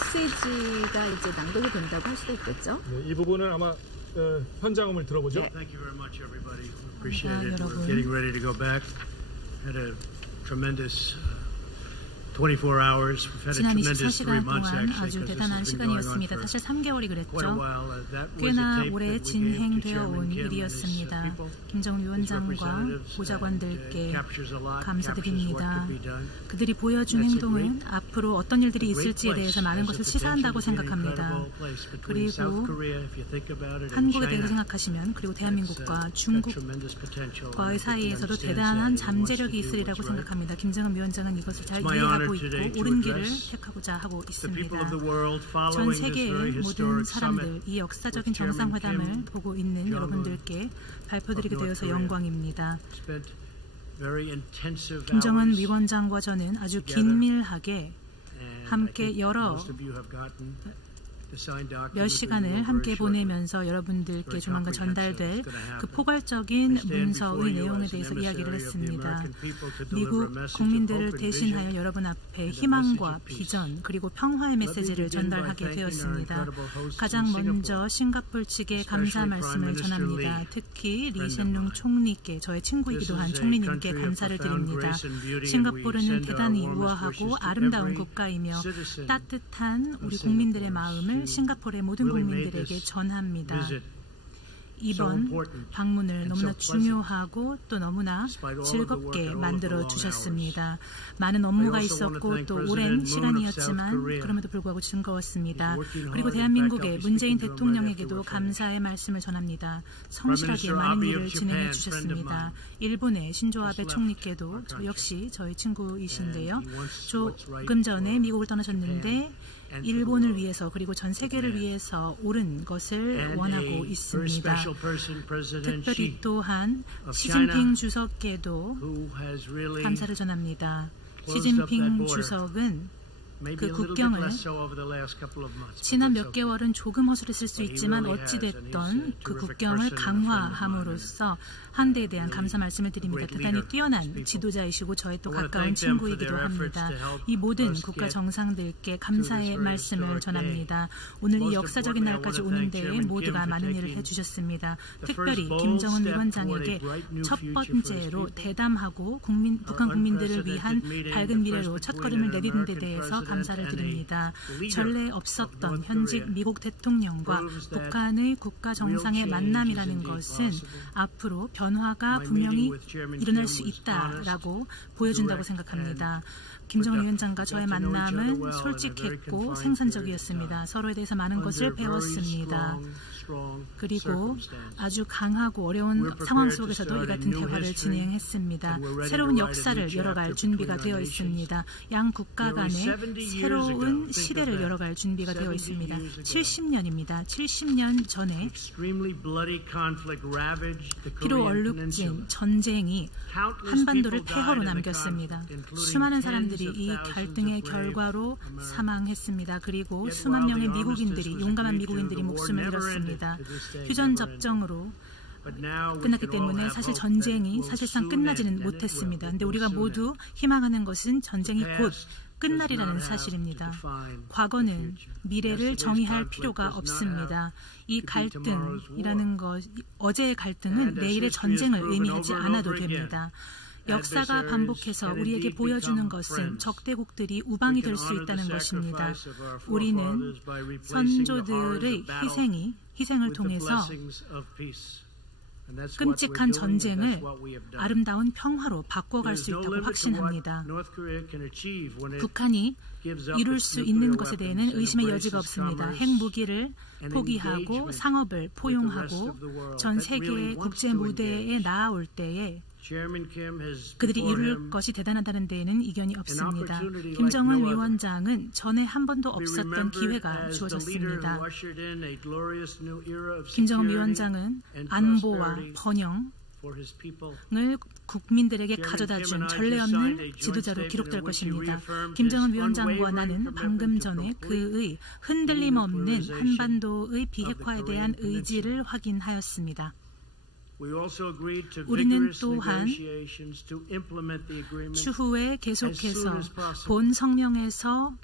메시지가 이제 낭독이 된다고 할 수도 있겠죠. 네, 이 부분은 아마 현장음을 들어보죠. Thank you very much, everybody. Appreciate it. We're getting ready to go back. Had a tremendous 24 hours. We've had a 지난 tremendous 3 24시간 months 동안 actually. 아주 대단한 시간이었습니다. for 사실 3개월이 quite a 그랬죠. while. That was a 꽤나 tape 오래 that we gave to 진행되어 Chairman 온 Kim and his 일이었습니다. people, 김정은 his 위원장과 representatives. 보좌관들께 Captures a lot, captures what 감사드립니다. could be done. 그들이 보여준 That's a 행동은 great- 앞으로 어떤 일들이 a great 있을지에 대해서 place. 많은 Has 것을 the potential 시사한다고 to be an 생각합니다. incredible place between South 그리고 Korea, if you think about it, and 한국에 대해서 China. 생각하시면 그리고 It's, 대한민국과 got tremendous potential. 중국과의 And 사이에서도 he 대단한 understands that. He wants to 잠재력이 do 있으리라고 what's right. 생각합니다. 김정은 위원장은 이것을 잘 It's my honor 이해하고 today 있고 to 옳은 길을 address 택하고자 하고 the people 있습니다. of the world 전 following this 세계의 very 모든 historic 사람들, summit 이 역사적인 with Chairman 정상회담을 Kim 보고 있는 Jong-un 여러분들께 발표드리게 of North 되어서 Korea. 영광입니다. spent very intensive 김정은 hours 위원장과 저는 아주 together. 긴밀하게 and 함께 I think 여러 most of you have gotten the signed document 몇 시간을 very 함께 shortly. 보내면서 여러분들께 조만간 전달될 그 포괄적인 문서의 내용에 대해서 이야기를 했습니다. 미국 국민들을 대신하여 여러분 앞에 희망과 비전 그리고 평화의 메시지를 전달하게 되었습니다. 가장 먼저 싱가포르 측에 감사 말씀을 전합니다. 특히 리센룽 총리께, 저의 친구이기도 한 총리님께 감사를 드립니다. 싱가포르는 대단히 우아하고 아름다운 국가이며 따뜻한 우리 국민들의 마음을 싱가포르의 모든 국민들에게 전합니다. 이번 방문을 너무나 중요하고 또 너무나 즐겁게 만들어 주셨습니다. 많은 업무가 있었고 또 오랜 시간이었지만 그럼에도 불구하고 즐거웠습니다. 그리고 대한민국의 문재인 대통령에게도 감사의 말씀을 전합니다. 성실하게 많은 일을 진행해 주셨습니다. 일본의 신조 아베 총리께도 저 역시 저의 친구이신데요. 조금 전에 미국을 떠나셨는데 일본을 위해서 그리고 전 세계를 위해서 옳은 것을 원하고 있습니다. 특별히 또한 시진핑 주석께도 감사를 전합니다. 시진핑 주석은 그 국경을 지난 몇 개월은 조금 허술했을 수 있지만 어찌됐던 그 국경을 강화함으로써 한대에 대한 감사 말씀을 드립니다. 대단히 뛰어난 지도자이시고 저의 또 가까운 친구이기도 합니다. 이 모든 국가 정상들께 감사의 말씀을 전합니다. 오늘 이 역사적인 날까지 오는 데에 모두가 많은 일을 해주셨습니다. 특별히 김정은 위원장에게 첫 번째로 대담하고 북한 국민들을 위한 밝은 미래로 첫걸음을 내딛는 데 대해서 감사를 드립니다. 전례 없었던 현직 미국 대통령과 북한의 국가 정상의 만남이라는 것은 앞으로 변화가 분명히 일어날 수 있다라고 보여준다고 생각합니다. 김정은 위원장과 저의 만남은 솔직했고 생산적이었습니다. 서로에 대해서 많은 것을 배웠습니다. 그리고 아주 강하고 어려운 상황 속에서도 이 같은 대화를 진행했습니다. 새로운 역사를 열어갈 준비가 되어 있습니다. 양 국가 간의 새로운 시대를 열어갈 준비가 되어 있습니다. 70년입니다. 70년 전에 피로 얼룩진 전쟁이 한반도를 폐허로 남겼습니다. 수많은 사람들이 이 갈등의 결과로 사망했습니다. 그리고 수만 명의 미국인들이, 용감한 미국인들이 목숨을 잃었습니다. 휴전 접정으로 끝났기 때문에 사실 전쟁이 사실상 끝나지는 못했습니다. 그런데 우리가 모두 희망하는 것은 전쟁이 곧 끝날이라는 사실입니다. 과거는 미래를 정의할 필요가 없습니다. 이 갈등이라는 것, 어제의 갈등은 내일의 전쟁을 의미하지 않아도 됩니다. 역사가 반복해서 우리에게 보여주는 것은 적대국들이 우방이 될 수 있다는 것입니다. 우리는 선조들의 희생을 통해서 끔찍한 전쟁을 아름다운 평화로 바꿔갈 수 있다고 확신합니다. 북한이 이룰 수 있는 것에 대해서는 의심의 여지가 없습니다. 핵무기를 포기하고 상업을 포용하고 전 세계의 국제 무대에 나아올 때에 그들이 이룰 것이 대단하다는 데에는 이견이 없습니다. 김정은 위원장은 전에 한 번도 없었던 기회가 주어졌습니다. 김정은 위원장은 안보와 번영을 국민들에게 가져다준 전례 없는 지도자로 기록될 것입니다. 김정은 위원장과 나는 방금 전에 그의 흔들림 없는 한반도의 비핵화에 대한 의지를 확인하였습니다. 우리는 또한 추후에 계속해서 본 성명에서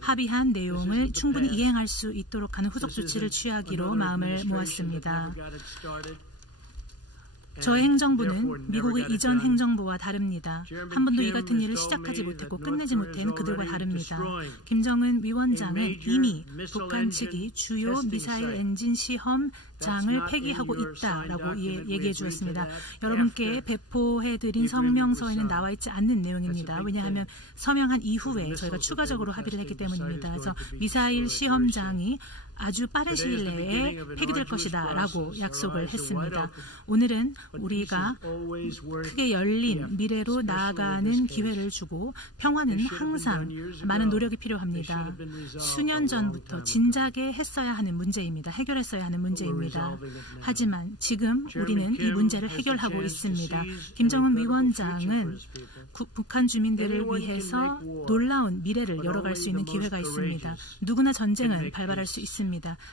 합의한 내용을 충분히 이행할 수 있도록 하는 후속 조치를 취하기로 마음을 모았습니다. 저의 행정부는 미국의 이전 행정부와 다릅니다. 한 번도 이 같은 일을 시작하지 못했고 끝내지 못한 그들과 다릅니다. 김정은 위원장은 이미 북한 측이 주요 미사일 엔진 시험장을 폐기하고 있다라고 얘기해 주었습니다. 여러분께 배포해드린 성명서에는 나와 있지 않는 내용입니다. 왜냐하면 서명한 이후에 저희가 추가적으로 합의를 했기 때문입니다. 그래서 미사일 시험장이 아주 빠른 시일 내에 폐기될 것이다 라고 약속을 했습니다. 오늘은 우리가 크게 열린 미래로 나아가는 기회를 주고 평화는 항상 많은 노력이 필요합니다. 수년 전부터 진작에 했어야 하는 문제입니다. 해결했어야 하는 문제입니다. 하지만 지금 우리는 이 문제를 해결하고 있습니다. 김정은 위원장은 북한 주민들을 위해서 놀라운 미래를 열어갈 수 있는 기회가 있습니다. 누구나 전쟁은 발발할 수 있습니다.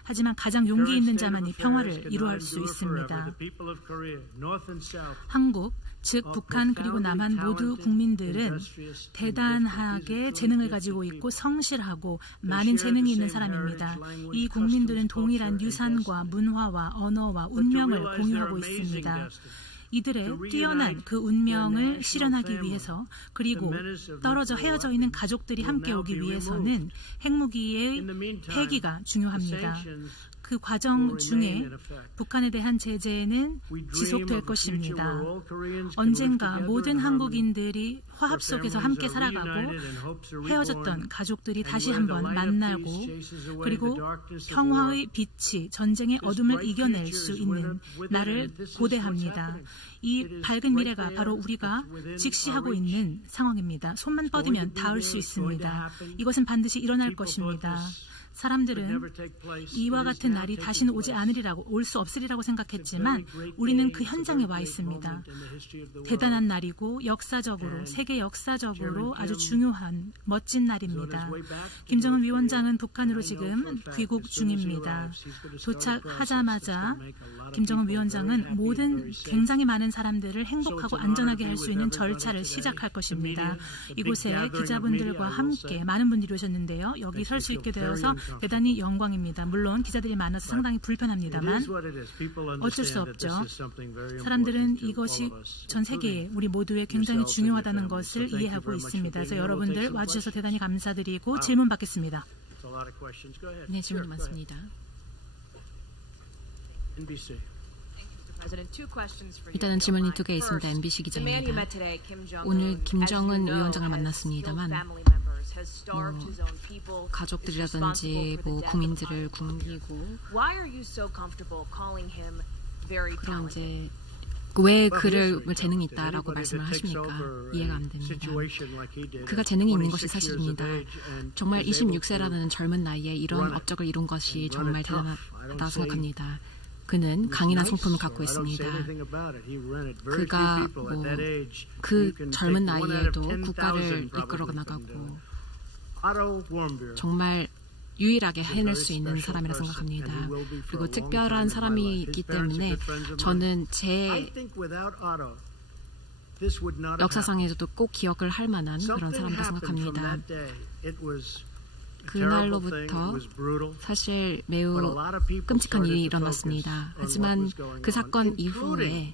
하지만 가장 용기 있는 자만이 평화를 이루할 수 있습니다. 한국, 즉 북한 그리고 남한 모두 국민들은 대단하게 재능을 가지고 있고 성실하고 많은 재능이 있는 사람입니다. 이 국민들은 동일한 유산과 문화와 언어와 운명을 공유하고 있습니다. 이들의 뛰어난 그 운명을 실현하기 위해서 그리고 떨어져 헤어져 있는 가족들이 함께 오기 위해서는 핵무기의 폐기가 중요합니다. 그 과정 중에 북한에 대한 제재는 지속될 것입니다. 언젠가 모든 한국인들이 화합 속에서 함께 살아가고 헤어졌던 가족들이 다시 한번 만나고 그리고 평화의 빛이 전쟁의 어둠을 이겨낼 수 있는 날을 고대합니다. 이 밝은 미래가 바로 우리가 직시하고 있는 상황입니다. 손만 뻗으면 닿을 수 있습니다. 이것은 반드시 일어날 것입니다. 사람들은 이와 같은 날이 다시는 오지 않으리라고, 올 수 없으리라고 생각했지만 우리는 그 현장에 와 있습니다. 대단한 날이고 역사적으로, 세계 역사적으로 아주 중요한 멋진 날입니다. 김정은 위원장은 북한으로 지금 귀국 중입니다. 도착하자마자 김정은 위원장은 모든 굉장히 많은 사람들을 행복하고 안전하게 할 수 있는 절차를 시작할 것입니다. 이곳에 기자분들과 함께 많은 분들이 오셨는데요. 여기 설 수 있게 되어서 대단히 영광입니다. 물론 기자들이 많아서 상당히 불편합니다만 어쩔 수 없죠. 사람들은 이것이 전 세계에 우리 모두에 굉장히 중요하다는 것을 이해하고 있습니다. 그래서 여러분들 와주셔서 대단히 감사드리고 질문 받겠습니다. 네, 질문 많습니다. 일단은 질문이 두 개 있습니다. MBC 기자입니다. 오늘 김정은 위원장을 만났습니다만 가족들이라든지 국민들을 굶기고 그런 이제 왜 그를 재능이 있다라고 말씀을 하십니까? 이해가 안 됩니다. 그가 재능이 있는 것이 사실입니다. 정말 26세라는 젊은 나이에 이런 업적을 이룬 것이 정말 대단하다 생각합니다. 그는 강인한 성품을 갖고 있습니다. 그가 그 젊은 나이에도 국가를 이끌어 나가고 정말 유일하게 해낼 수 있는 사람이라 생각합니다. 그리고 특별한 사람이기 때문에 저는 제 역사상에서도 꼭 기억을 할 만한 그런 사람이라 생각합니다. 그날로부터 사실 매우 끔찍한 일이 일어났습니다. 하지만 그 사건 이후에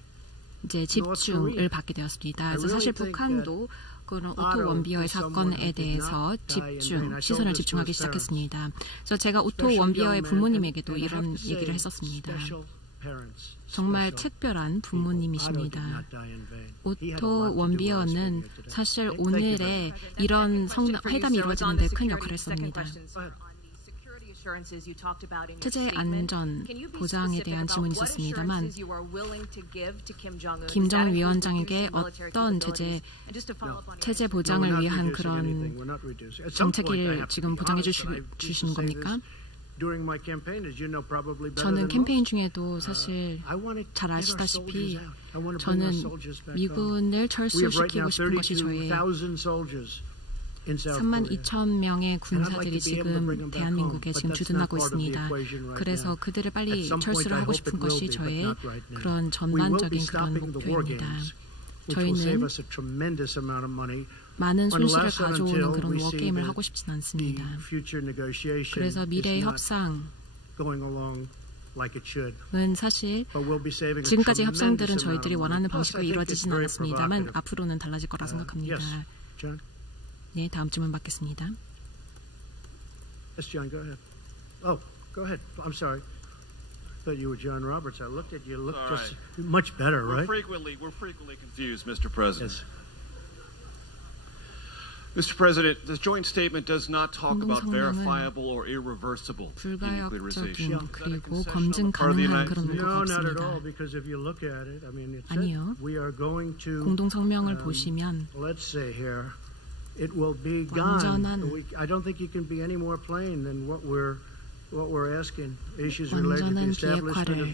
이제 집중을 받게 되었습니다. 그래서 사실 북한도 그런 오토 원비어의 사건에 대해서 시선을 집중하기 시작했습니다. 그래서 제가 오토 원비어의 부모님에게도 이런 얘기를 했었습니다. 정말 특별한 부모님이십니다. 오토 원비어는 사실 오늘의 이런 회담이 이루어지는 데 큰 역할을 했습니다. 체제 안전 보장에 대한 질문이 있었습니다만 김정은 위원장에게 어떤 체제 보장을 위한 그런 정책을 지금 보장해 주시는 겁니까? 저는 캠페인 중에도 사실 잘 아시다시피 저는 미군을 철수시키고 싶은 것이 저의 32,000명의 군사들이 지금 대한민국에 지금 주둔하고 있습니다. 그래서 그들을 빨리 철수를 하고 싶은 것이 저의 그런 전반적인 그런 목표입니다. 저희는 많은 손실을 가져오는 그런 워게임을 하고 싶진 않습니다. 그래서 미래의 협상은 사실 지금까지 협상들은 저희들이 원하는 방식으로 이루어지진 않았습니다만 앞으로는 달라질 거라 생각합니다. 네, 다음 질문 받겠습니다. Yes, John, go ahead. Oh, go ahead. I'm sorry. I thought you were John Roberts. I looked at you. You look just much better, right? We're frequently confused, Mr. President. Yes. Mr. President, the joint statement does not talk about verifiable or irreversible denuclearization. 그리고 검증 가능한 그런 문구가 없습니다. 아니요. 공동 성명을 보시면 완전한 비핵화를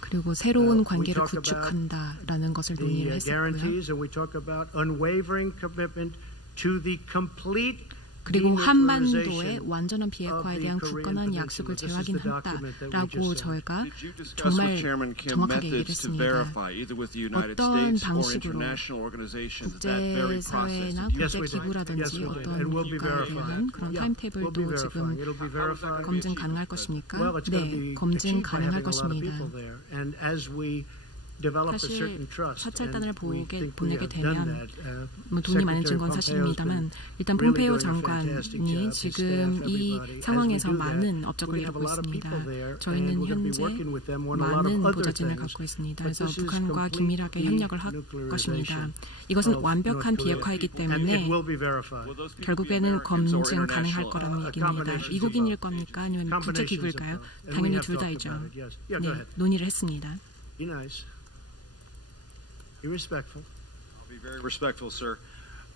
그리고 새로운 관계를 구축한다라는 것을 논의를 했었고요. 그리고 한반도의 완전한 비핵화에 대한 굳건한 약속을 재확인한다라고 저희가 정말 정확하게 얘기를 했습니다. 어떤 방식으로 국제사회나 국제기구라든지 어떤 국가에 대한 그런 타임테이블도 지금 검증 가능할 것입니까? 네, 검증 가능할 것입니다. 사실 사찰단을 보내게 되면 돈이 많은진 건 사실입니다만 일단 폼페이오 장관이 지금 이 상황에서 많은 업적을 이루고 있습니다. 저희는 현재 많은 보좌진을 갖고 있습니다. 그래서 북한과 긴밀하게 협력을 할 것입니다. 이것은 완벽한 비핵화이기 때문에 결국에는 검증 가능할 거라는 얘기입니다. 미국인일 겁니까? 아니면 국제기구일까요? 당연히 둘 다이죠. 네, 논의를 했습니다. Be respectful. I'll be very respectful, sir.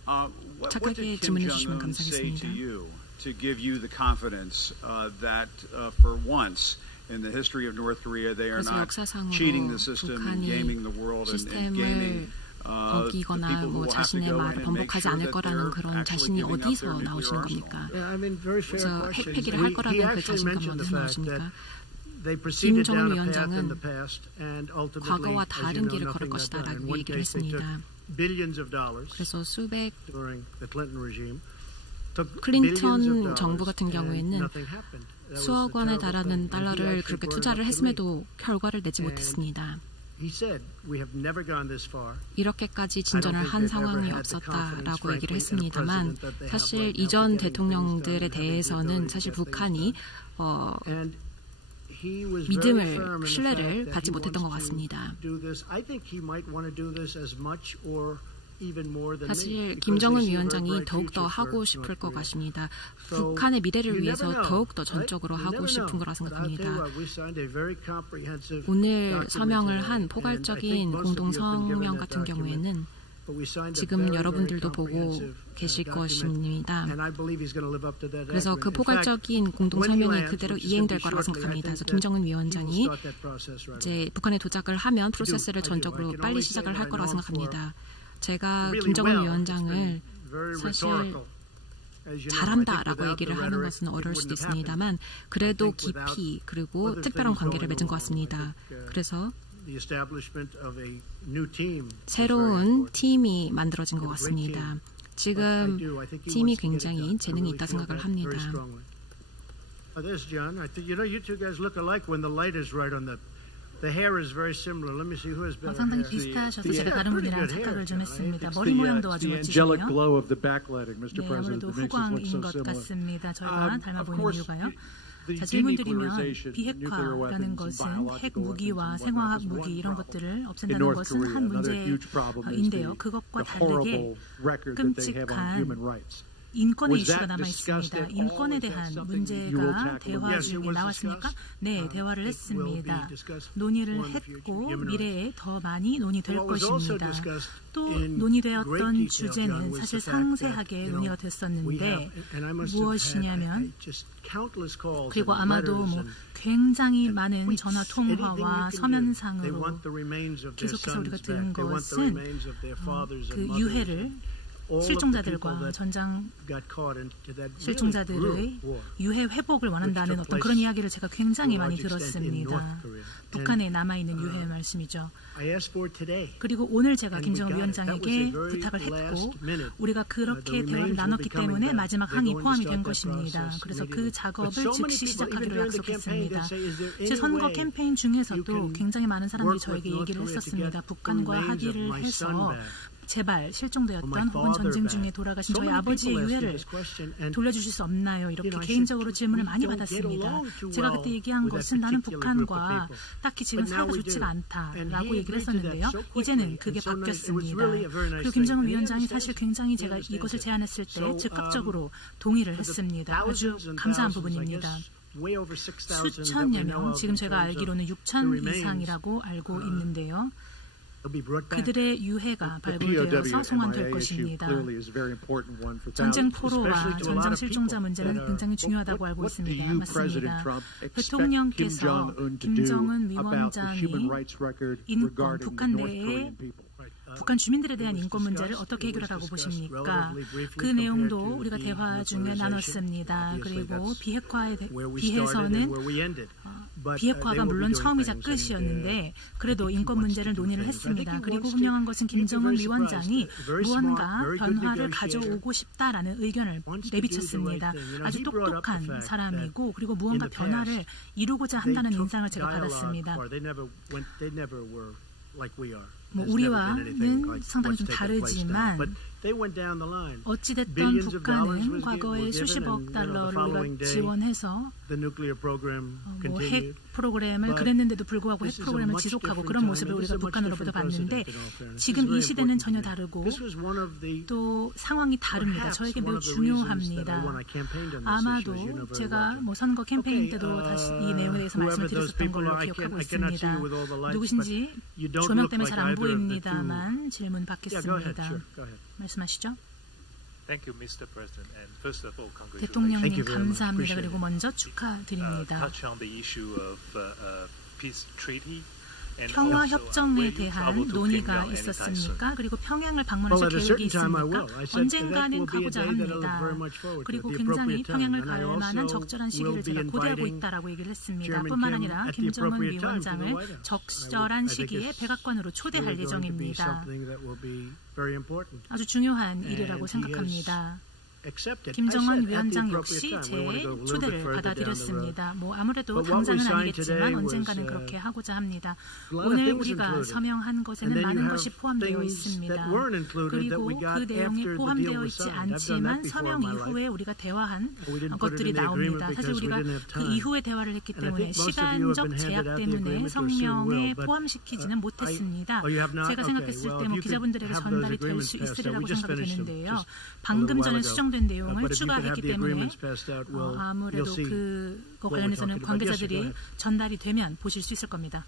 What did Kim Jong-un say to you to give you the confidence that for once in the history of North Korea they are not cheating the system and gaming the world and gaming 어기거나 뭐 자신의 말을 번복하지 않을 거라는 그런 자신이 어디서 나오시는 겁니까? 그래서 핵폐기를 할 거라는 그 자신감이 어디서 나오십니까? 김정은 위원장은 과거와 다른 길을 걸을 것이다 라고 얘기를 했습니다. 그래서 수백 클린턴 정부 같은 경우에는 수억 원에 달하는 달러를 그렇게 투자를 했음에도 결과를 내지 못했습니다. 이렇게까지 진전을 한 상황이 없었다라고 얘기를 했습니다만 사실 이전 대통령들에 대해서는 사실 북한이 믿음을, 신뢰를 받지 못했던 것 같습니다. 사실 김정은 위원장이 더욱더 하고 싶을 것 같습니다. 북한의 미래를 위해서 더욱더 전적으로 하고 싶은 거라 생각합니다. 오늘 서명을 한 포괄적인 공동성명 같은 경우에는 지금 여러분들도 보고 계실 것입니다. 그래서 그 포괄적인 공동성명이 그대로 이행될 거라고 생각합니다. 그래서 김정은 위원장이 이제 북한에 도착을 하면 프로세스를 전적으로 빨리 시작을 할 거라고 생각합니다. 제가 김정은 위원장을 사실 잘한다라고 얘기를 하는 것은 어려울 수도 있습니다만 그래도 깊이 그리고 특별한 관계를 맺은 것 같습니다. 그래서 새로운 팀이 만들어진 것 같습니다. 지금 팀이 굉장히 재능이 있다 생각을 합니다. 상당히 비슷하셔서 제가 다른 분이랑 착각을 좀 했습니다. 머리 모양도 아주 멋지시네요. 네, 아무래도 후광인 것 같습니다. 저희가 닮아 보이는 이유가요. 자, 질문 드리면 비핵화라는 것은 핵 무기와 생화학 무기 이런 것들을 없앤다는 것은 한 문제인데요. 그것과 다르게 끔찍한 인권의 이슈가 남아 있습니다. 인권에 대한 문제가 대화 중에 나왔습니까? 네, 대화를 했습니다. 논의를 했고 미래에 더 많이 논의될 것입니다. 또 논의되었던 주제는 사실 상세하게 논의가 됐었는데 무엇이냐면 그리고 아마도 굉장히 많은 전화 통화와 서면상으로 계속해서 우리가 들은 것은 그 유해를 실종자들과 전장 실종자들의 유해 회복을 원한다는 어떤 그런 이야기를 제가 굉장히 많이 들었습니다. 북한에 남아있는 유해의 말씀이죠. 그리고 오늘 제가 김정은 위원장에게 부탁을 했고 우리가 그렇게 대화를 나눴기 때문에 마지막 항이 포함이 된 것입니다. 그래서 그 작업을 즉시 시작하기로 약속했습니다. 제 선거 캠페인 중에서도 굉장히 많은 사람들이 저에게 얘기를 했었습니다. 북한과 합의를 해서 제발 실종되었던 혹은 전쟁 중에 돌아가신 저희 아버지의 유해를 돌려주실 수 없나요? 이렇게 개인적으로 질문을 많이 받았습니다. 제가 그때 얘기한 것은 나는 북한과 딱히 지금 사이가 좋지가 않다라고 얘기를 했었는데요. 이제는 그게 바뀌었습니다. 그리고 김정은 위원장이 사실 굉장히 제가 이것을 제안했을 때 즉각적으로 동의를 했습니다. 아주 감사한 부분입니다. 수천여 명, 지금 제가 알기로는 6천 이상이라고 알고 있는데요. 그들의 유해가 발굴되어서 송환될 것입니다. 전쟁 포로와 전장 실종자 문제는 굉장히 중요하다고 알고 있습니다. 맞습니다. 대통령께서 김정은 위원장이 인권, 북한 내에 북한 주민들에 대한 인권 문제를 어떻게 해결하라고 보십니까? 그 내용도 우리가 대화 중에 나눴습니다. 그리고 비핵화에서는 비핵화가 물론 처음이자 끝이었는데 그래도 인권 문제를 논의를 했습니다. 그리고 분명한 것은 김정은 위원장이 무언가 변화를 가져오고 싶다라는 의견을 내비쳤습니다. 아주 똑똑한 사람이고 그리고 무언가 변화를 이루고자 한다는 인상을 제가 받았습니다. 우리와는 상당히 좀 다르지만 어찌됐든 북한은 과거에 수십억 달러를 우리가 지원해서 핵 프로그램을 그랬는데도 불구하고 핵 프로그램을 지속하고 그런 모습을 우리가 북한으로부터 봤는데 지금 이 시대는 전혀 다르고 또 상황이 다릅니다. 저에게 매우 중요합니다. 아마도 제가 선거 캠페인 때도 다시 이 내용에 대해서 말씀을 드렸었던 걸로 기억하고 있습니다. 누구신지 조명 때문에 잘 안 보입니다만 질문 받겠습니다. 말씀하시죠. 대통령님 감사합니다. 그리고 먼저 축하드립니다. 평화협정에 대한 논의가 있었습니까? 그리고 평양을 방문하실 계획이 있습니까? 언젠가는 가고자 합니다. 그리고 굉장히 평양을 갈 만한 적절한 시기를 제가 고대하고 있다라고 얘기를 했습니다. 뿐만 아니라 김정은 위원장을 적절한 시기에 백악관으로 초대할 예정입니다. 아주 중요한 일이라고 생각합니다. 김정은 위원장 역시 제 초대를 받아들였습니다. 아무래도 당장은 아니겠지만 언젠가는 그렇게 하고자 합니다. 오늘 우리가 서명한 것에는 많은 것이 포함되어 있습니다. 그리고 그 내용이 포함되어 있지 않지만 서명 이후에 우리가 대화한 것들이 나옵니다. 사실 우리가 그 이후에 대화를 했기 때문에 시간적 제약 때문에 성명에 포함시키지는 못했습니다. 제가 생각했을 때 기자분들에게 전달이 될 수 있으리라고 생각이 되는데요. 방금 전에 수정된 내용을 추가했기 때문에 아무래도 그거 관련해서는 관계자들이 전달이 되면 보실 수 있을 겁니다.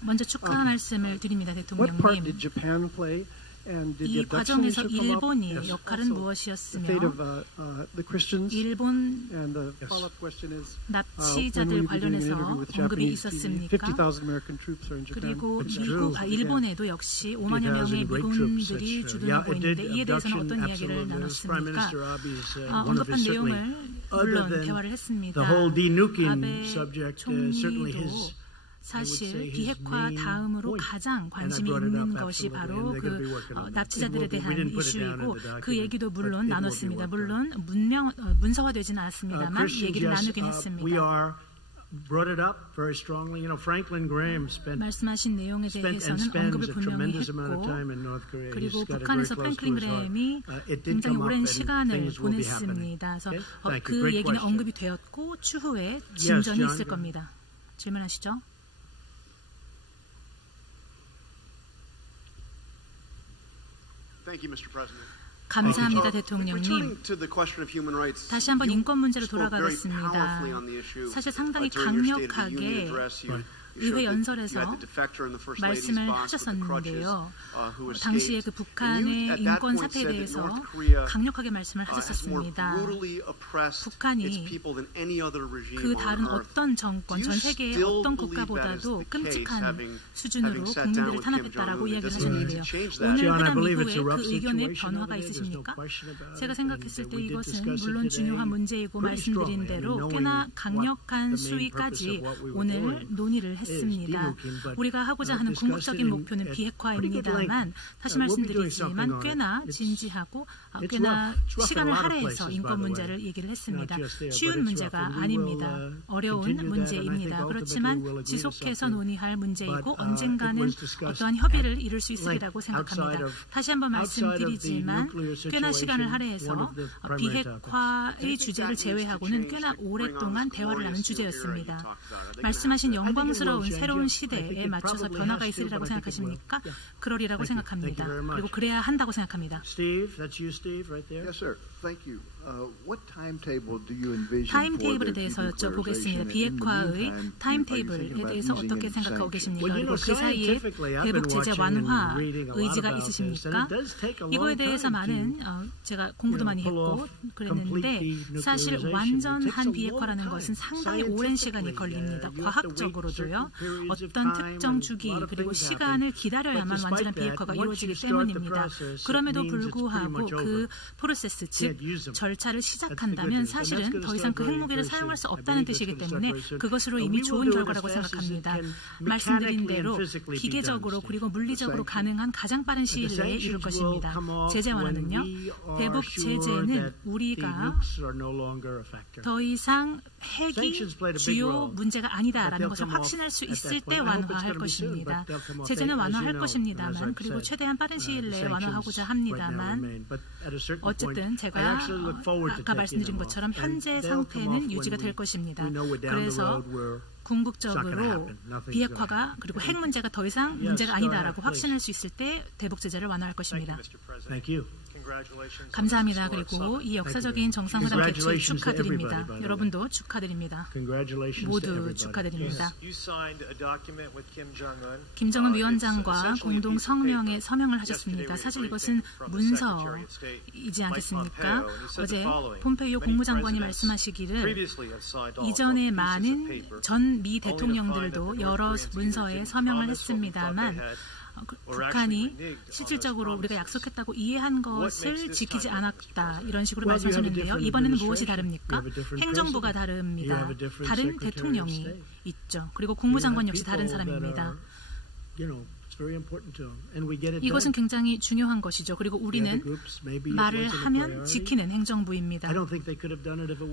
먼저 축하 말씀을 드립니다, 대통령님. 이 과정에서 일본이 역할은 무엇이었으며 일본 납치자들 관련해서 언급이 있었습니까? 그리고 일본에도 역시 5만여 명의 미군들이 주둔하고 있는데 이에 대해서는 어떤 이야기를 나눴습니까? 언급한 내용을 물론 대화를 했습니다. 아베 총리도 사실 비핵화 다음으로 가장 관심이 있는 것이 바로 그 납치자들에 대한 이슈이고 그 얘기도 물론 나눴습니다. 물론 문서화되지는 않았습니다만 얘기를 나누긴 했습니다. 말씀하신 내용에 대해서는 언급을 분명히 했고 그리고 북한에서 프랭클린 그램이 굉장히 오랜 시간을 보냈습니다. 그래서 그 얘기는 언급이 되었고 추후에 진전이 있을 겁니다. 질문하시죠. 감사합니다, 대통령님. 다시 한번 인권 문제로 돌아가겠습니다. 사실 상당히 강력하게 의회 연설에서 말씀을 하셨었는데요. 당시에 그 북한의 인권 사태에 대해서 강력하게 말씀을 하셨었습니다. 북한이 그 다른 어떤 정권, 전 세계의 어떤 국가보다도 끔찍한 수준으로 국민들을 탄압했다라고 이야기를 하셨는데요. 오늘 회담 이후에 그 의견에 변화가 있으십니까? 제가 생각했을 때 이것은 물론 중요한 문제이고 말씀드린 대로 꽤나 강력한 수위까지 오늘 논의를 했습니다. 우리가 하고자 하는 궁극적인 목표는 비핵화입니다만 다시 말씀드리지만 꽤나 진지하고 꽤나 시간을 할애해서 인권 문제를 얘기를 했습니다. 쉬운 문제가 아닙니다. 어려운 문제입니다. 그렇지만 지속해서 논의할 문제이고 언젠가는 어떠한 협의를 이룰 수 있으리라고 생각합니다. 다시 한번 말씀드리지만 꽤나 시간을 할애해서 비핵화의 주제를 제외하고는 꽤나 오랫동안 대화를 나눈 주제였습니다. 말씀하신 영광스러운 새로운 시대에 맞춰서 변화가 있으리라고 생각하십니까? 그러리라고 생각합니다. 그리고 그래야 한다고 생각합니다. Steve, that's you, Steve, right there. Yes, sir. Thank you. What timetable do you envision 타임테이블에 대해서 여쭤보겠습니다. 비핵화의 타임테이블에 대해서 어떻게 생각하고 계십니까? 그리고 그 사이에 대북 제재 완화 의지가 있으십니까? 이거에 대해서 많은 제가 공부도 많이 했고 그랬는데 사실 완전한 비핵화라는 것은 상당히 오랜 시간이 걸립니다. 과학적으로도요. 어떤 특정 주기 그리고 시간을 기다려야만 완전한 비핵화가 이루어지기 때문입니다. 그럼에도 불구하고 그 프로세스 즉 절차를 시작한다면 사실은 더 이상 그 핵무기를 사용할 수 없다는 뜻이기 때문에 그것으로 이미 좋은 결과라고 생각합니다. 말씀드린 대로 기계적으로 그리고 물리적으로 가능한 가장 빠른 시일 내에 이룰 것입니다. 제재 완화는요. 대북 제재는 우리가 더 이상 핵이 주요 문제가 아니다라는 것을 확신할 수 있을 때 완화할 것입니다. 제재는 완화할 것입니다만 그리고 최대한 빠른 시일 내에 완화하고자 합니다만 어쨌든 제가 아까 말씀드린 것처럼 현재 상태는 유지가 될 것입니다. 그래서 궁극적으로 비핵화가 그리고 핵 문제가 더 이상 문제가 아니다라고 확신할 수 있을 때 대북 제재를 완화할 것입니다. 감사합니다. 그리고 이 역사적인 정상회담 개최 축하드립니다. 여러분도 축하드립니다. 모두 축하드립니다. 김정은 위원장과 공동 성명에 서명을 하셨습니다. 사실 이것은 문서이지 않겠습니까? 어제 폼페이오 국무장관이 말씀하시기를 이전에 많은 전 미 대통령들도 여러 문서에 서명을 했습니다만 북한이 실질적으로 우리가 약속했다고 이해한 것을 지키지 않았다. 이런 식으로 말씀하셨는데요. 이번에는 무엇이 다릅니까? 행정부가 다릅니다. 다른 대통령이 있죠. 그리고 국무장관 역시 다른 사람입니다. 이것은 굉장히 중요한 것이죠. 그리고 우리는 말을 하면 지키는 행정부입니다.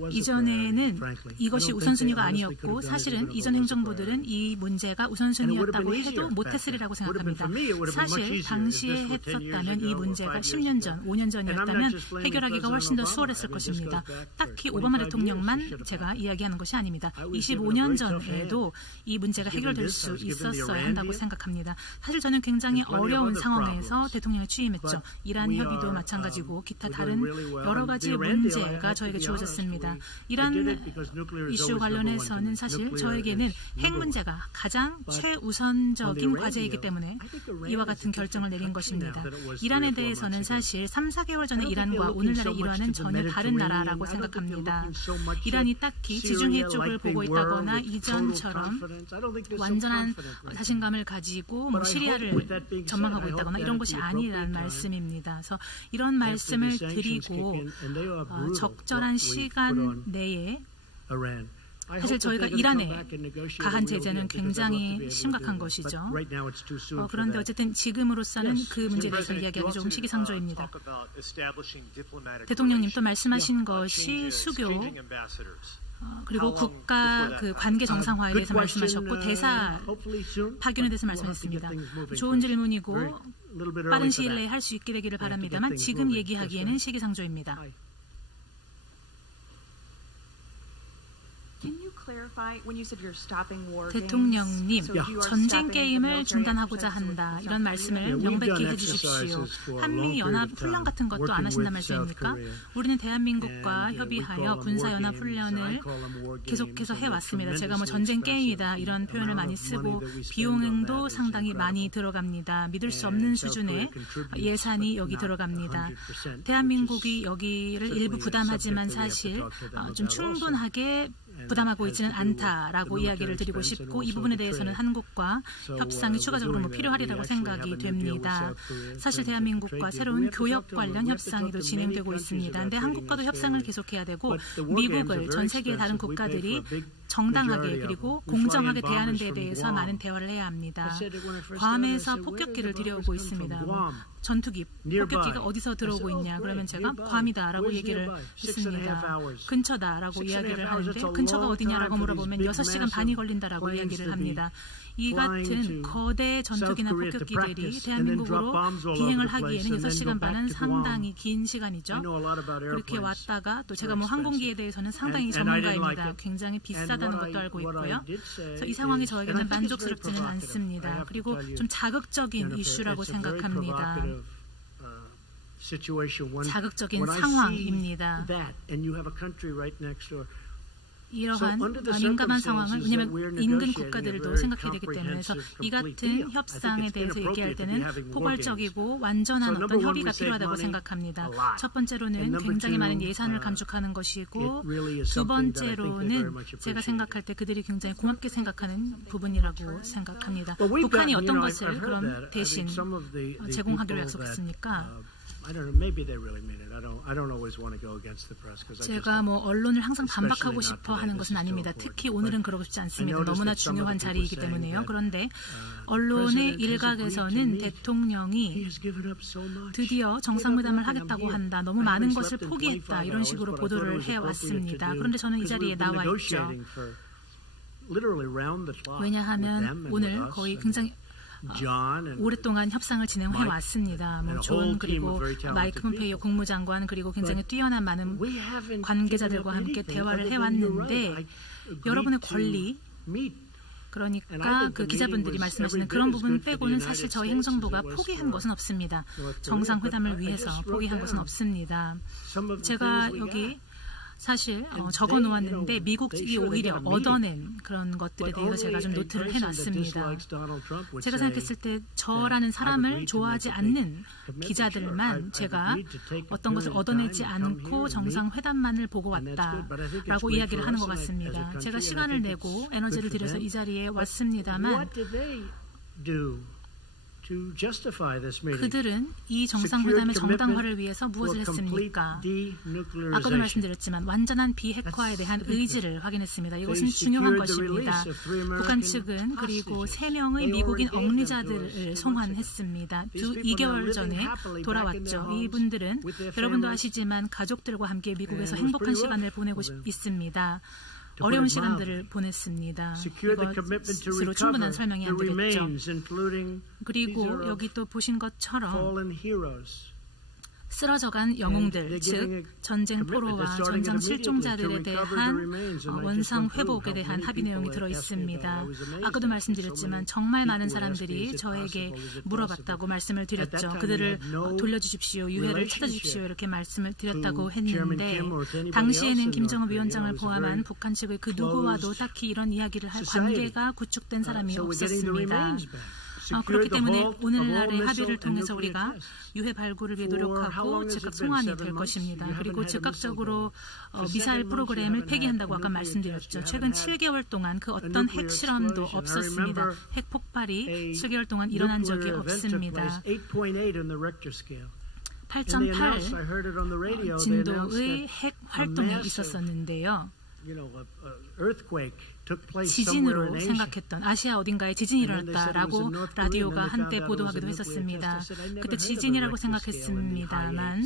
이전에는 이것이 우선순위가 아니었고 사실은 이전 행정부들은 이 문제가 우선순위였다고 해도 못했으리라고 생각합니다. 사실 당시에 했었다면 이 문제가 10년 전, 5년 전이었다면 해결하기가 훨씬 더 수월했을 것입니다. 딱히 오바마 대통령만 제가 이야기하는 것이 아닙니다. 25년 전에도 이 문제가 해결될 수 있었어야 한다고 생각합니다. 사실 저는 굉장히 어려운 상황에서 대통령에 취임했죠. 이란 협의도 마찬가지고 기타 다른 여러 가지 문제가 저에게 주어졌습니다. 이란 이슈 관련해서는 사실 저에게는 핵 문제가 가장 최우선적인 과제이기 때문에 이와 같은 결정을 내린 것입니다. 이란에 대해서는 사실 3, 4개월 전에 이란과 오늘날의 이란은 전혀 다른 나라라고 생각합니다. 이란이 딱히 지중해 쪽을 보고 있다거나 이전처럼 완전한 자신감을 가지고 시리아를 전망하고 있다거나 이런 것이 아니라는 말씀입니다. 그래서 이런 말씀을 드리고 적절한 시간 내에 사실 저희가 이란에 가한 제재는 굉장히 심각한 것이죠. 그런데 어쨌든 지금으로서는 그 문제에 대해서 이야기하기 조금 시기상조입니다. 대통령님 또 말씀하신 것이 수교 그리고 국가 그 관계 정상화에 대해서 말씀하셨고 대사 파견에 대해서 말씀하셨습니다. 좋은 질문이고 빠른 시일 내에 할 수 있게 되기를 바랍니다만 지금 얘기하기에는 시기상조입니다. 대통령님, 전쟁 게임을 중단하고자 한다. 이런 말씀을 명백히 해주십시오. 한미연합 훈련 같은 것도 안 하신단 말씀입니까? 우리는 대한민국과 협의하여 군사연합 훈련을 계속해서 해왔습니다. 제가 뭐 전쟁 게임이다 이런 표현을 많이 쓰고 비용도 상당히 많이 들어갑니다. 믿을 수 없는 수준의 예산이 여기 들어갑니다. 대한민국이 여기를 일부 부담하지만 사실 좀 충분하게 부담하고 있지는 않다라고 이야기를 드리고 싶고 이 부분에 대해서는 한국과 협상이 추가적으로 필요하리라고 생각이 됩니다. 사실 대한민국과 새로운 교역 관련 협상이 또 진행되고 있습니다. 그런데 한국과도 협상을 계속해야 되고 미국을 전 세계의 다른 국가들이 정당하게 그리고 공정하게 대하는 데에 대해서 많은 대화를 해야 합니다. 괌에서 폭격기를 들여오고 있습니다. 전투기, 폭격기가 어디서 들어오고 있냐? 그러면 제가 괌이다라고 얘기를 했습니다. 근처다라고 이야기를 하는데 근처가 어디냐라고 물어보면 6시간 반이 걸린다라고 이야기를 합니다. 이 같은 거대 전투기나 폭격기들이 대한민국으로 비행을 하기에는 6시간 반은 상당히 긴 시간이죠. 그렇게 왔다가 또 제가 뭐 항공기에 대해서는 상당히 전문가입니다. 굉장히 비싸다는 것도 알고 있고요. 그래서 이 상황이 저에게는 만족스럽지는 않습니다. 그리고 좀 자극적인 이슈라고 생각합니다. 자극적인 상황입니다. 이러한 민감한 상황을 왜냐하면 인근 국가들도 생각해야 되기 때문에 그래서 이 같은 협상에 대해서 얘기할 때는 포괄적이고 완전한 어떤 협의가 필요하다고 생각합니다. 첫 번째로는 굉장히 많은 예산을 감축하는 것이고 두 번째로는 제가 생각할 때 그들이 굉장히 고맙게 생각하는 부분이라고 생각합니다. 북한이 어떤 것을 그럼 대신 제공하기로 약속했습니까? 제가 뭐 언론을 항상 반박하고 싶어 하는 것은 아닙니다. 특히 오늘은 그러고 싶지 않습니다. 너무나 중요한 자리이기 때문에요. 그런데 언론의 일각에서는 대통령이 드디어 정상회담을 하겠다고 한다. 너무 많은 것을 포기했다. 이런 식으로 보도를 해왔습니다. 그런데 저는 이 자리에 나와 있죠. 왜냐하면 오늘 거의 굉장히 오랫동안 협상을 진행해 왔습니다. 뭐 존 그리고 마이크 폼페이오 국무장관 그리고 굉장히 뛰어난 많은 관계자들과 함께 대화를 해왔는데 여러분의 권리 그러니까 그 기자분들이 말씀하시는 그런 부분 빼고는 사실 저희 행정부가 포기한 것은 없습니다. 정상회담을 위해서 포기한 것은 없습니다. 제가 여기 사실 적어 놓았는데 미국이 오히려 얻어낸 그런 것들에 대해서 제가 좀 노트를 해놨습니다. 제가 생각했을 때 저라는 사람을 좋아하지 않는 기자들만 제가 어떤 것을 얻어내지 않고 정상회담만을 보고 왔다라고 이야기를 하는 것 같습니다. 제가 시간을 내고 에너지를 들여서 이 자리에 왔습니다만 그들은 이 정상회담의 정당화를 위해서 무엇을 했습니까? 아까도 말씀드렸지만 완전한 비핵화에 대한 의지를 확인했습니다. 이것은 중요한 것입니다. 북한 측은 그리고 3명의 미국인 억류자들을 송환했습니다. 2개월 전에 돌아왔죠. 이분들은 여러분도 아시지만 가족들과 함께 미국에서 행복한 시간을 보내고 있습니다. 어려운 시간들을 보냈습니다. 이것으로 충분한 설명이 안 되겠죠. 그리고 여기 또 보신 것처럼 쓰러져간 영웅들, 즉 전쟁 포로와 전장 실종자들에 대한 원상 회복에 대한 합의 내용이 들어 있습니다. 아까도 말씀드렸지만 정말 많은 사람들이 저에게 물어봤다고 말씀을 드렸죠. 그들을 돌려주십시오, 유해를 찾아주십시오 이렇게 말씀을 드렸다고 했는데 당시에는 김정은 위원장을 포함한 북한 측의 그 누구와도 딱히 이런 이야기를 할 관계가 구축된 사람이 없었습니다. 그렇기 때문에 오늘날의 합의를 통해서 우리가 유해 발굴을 위해 노력하고 즉각 송환이 될 것입니다. 그리고 즉각적으로 미사일 프로그램을 폐기한다고 아까 말씀드렸죠. 최근 7개월 동안 그 어떤 핵 실험도 없었습니다. 핵 폭발이 7개월 동안 일어난 적이 없습니다. 8.8 진도의 핵 활동이 있었었는데요. 지진으로 생각했던 아시아 어딘가에 지진이 일어났다라고 라디오가 한때 보도하기도 했었습니다. 그때 지진이라고 생각했습니다만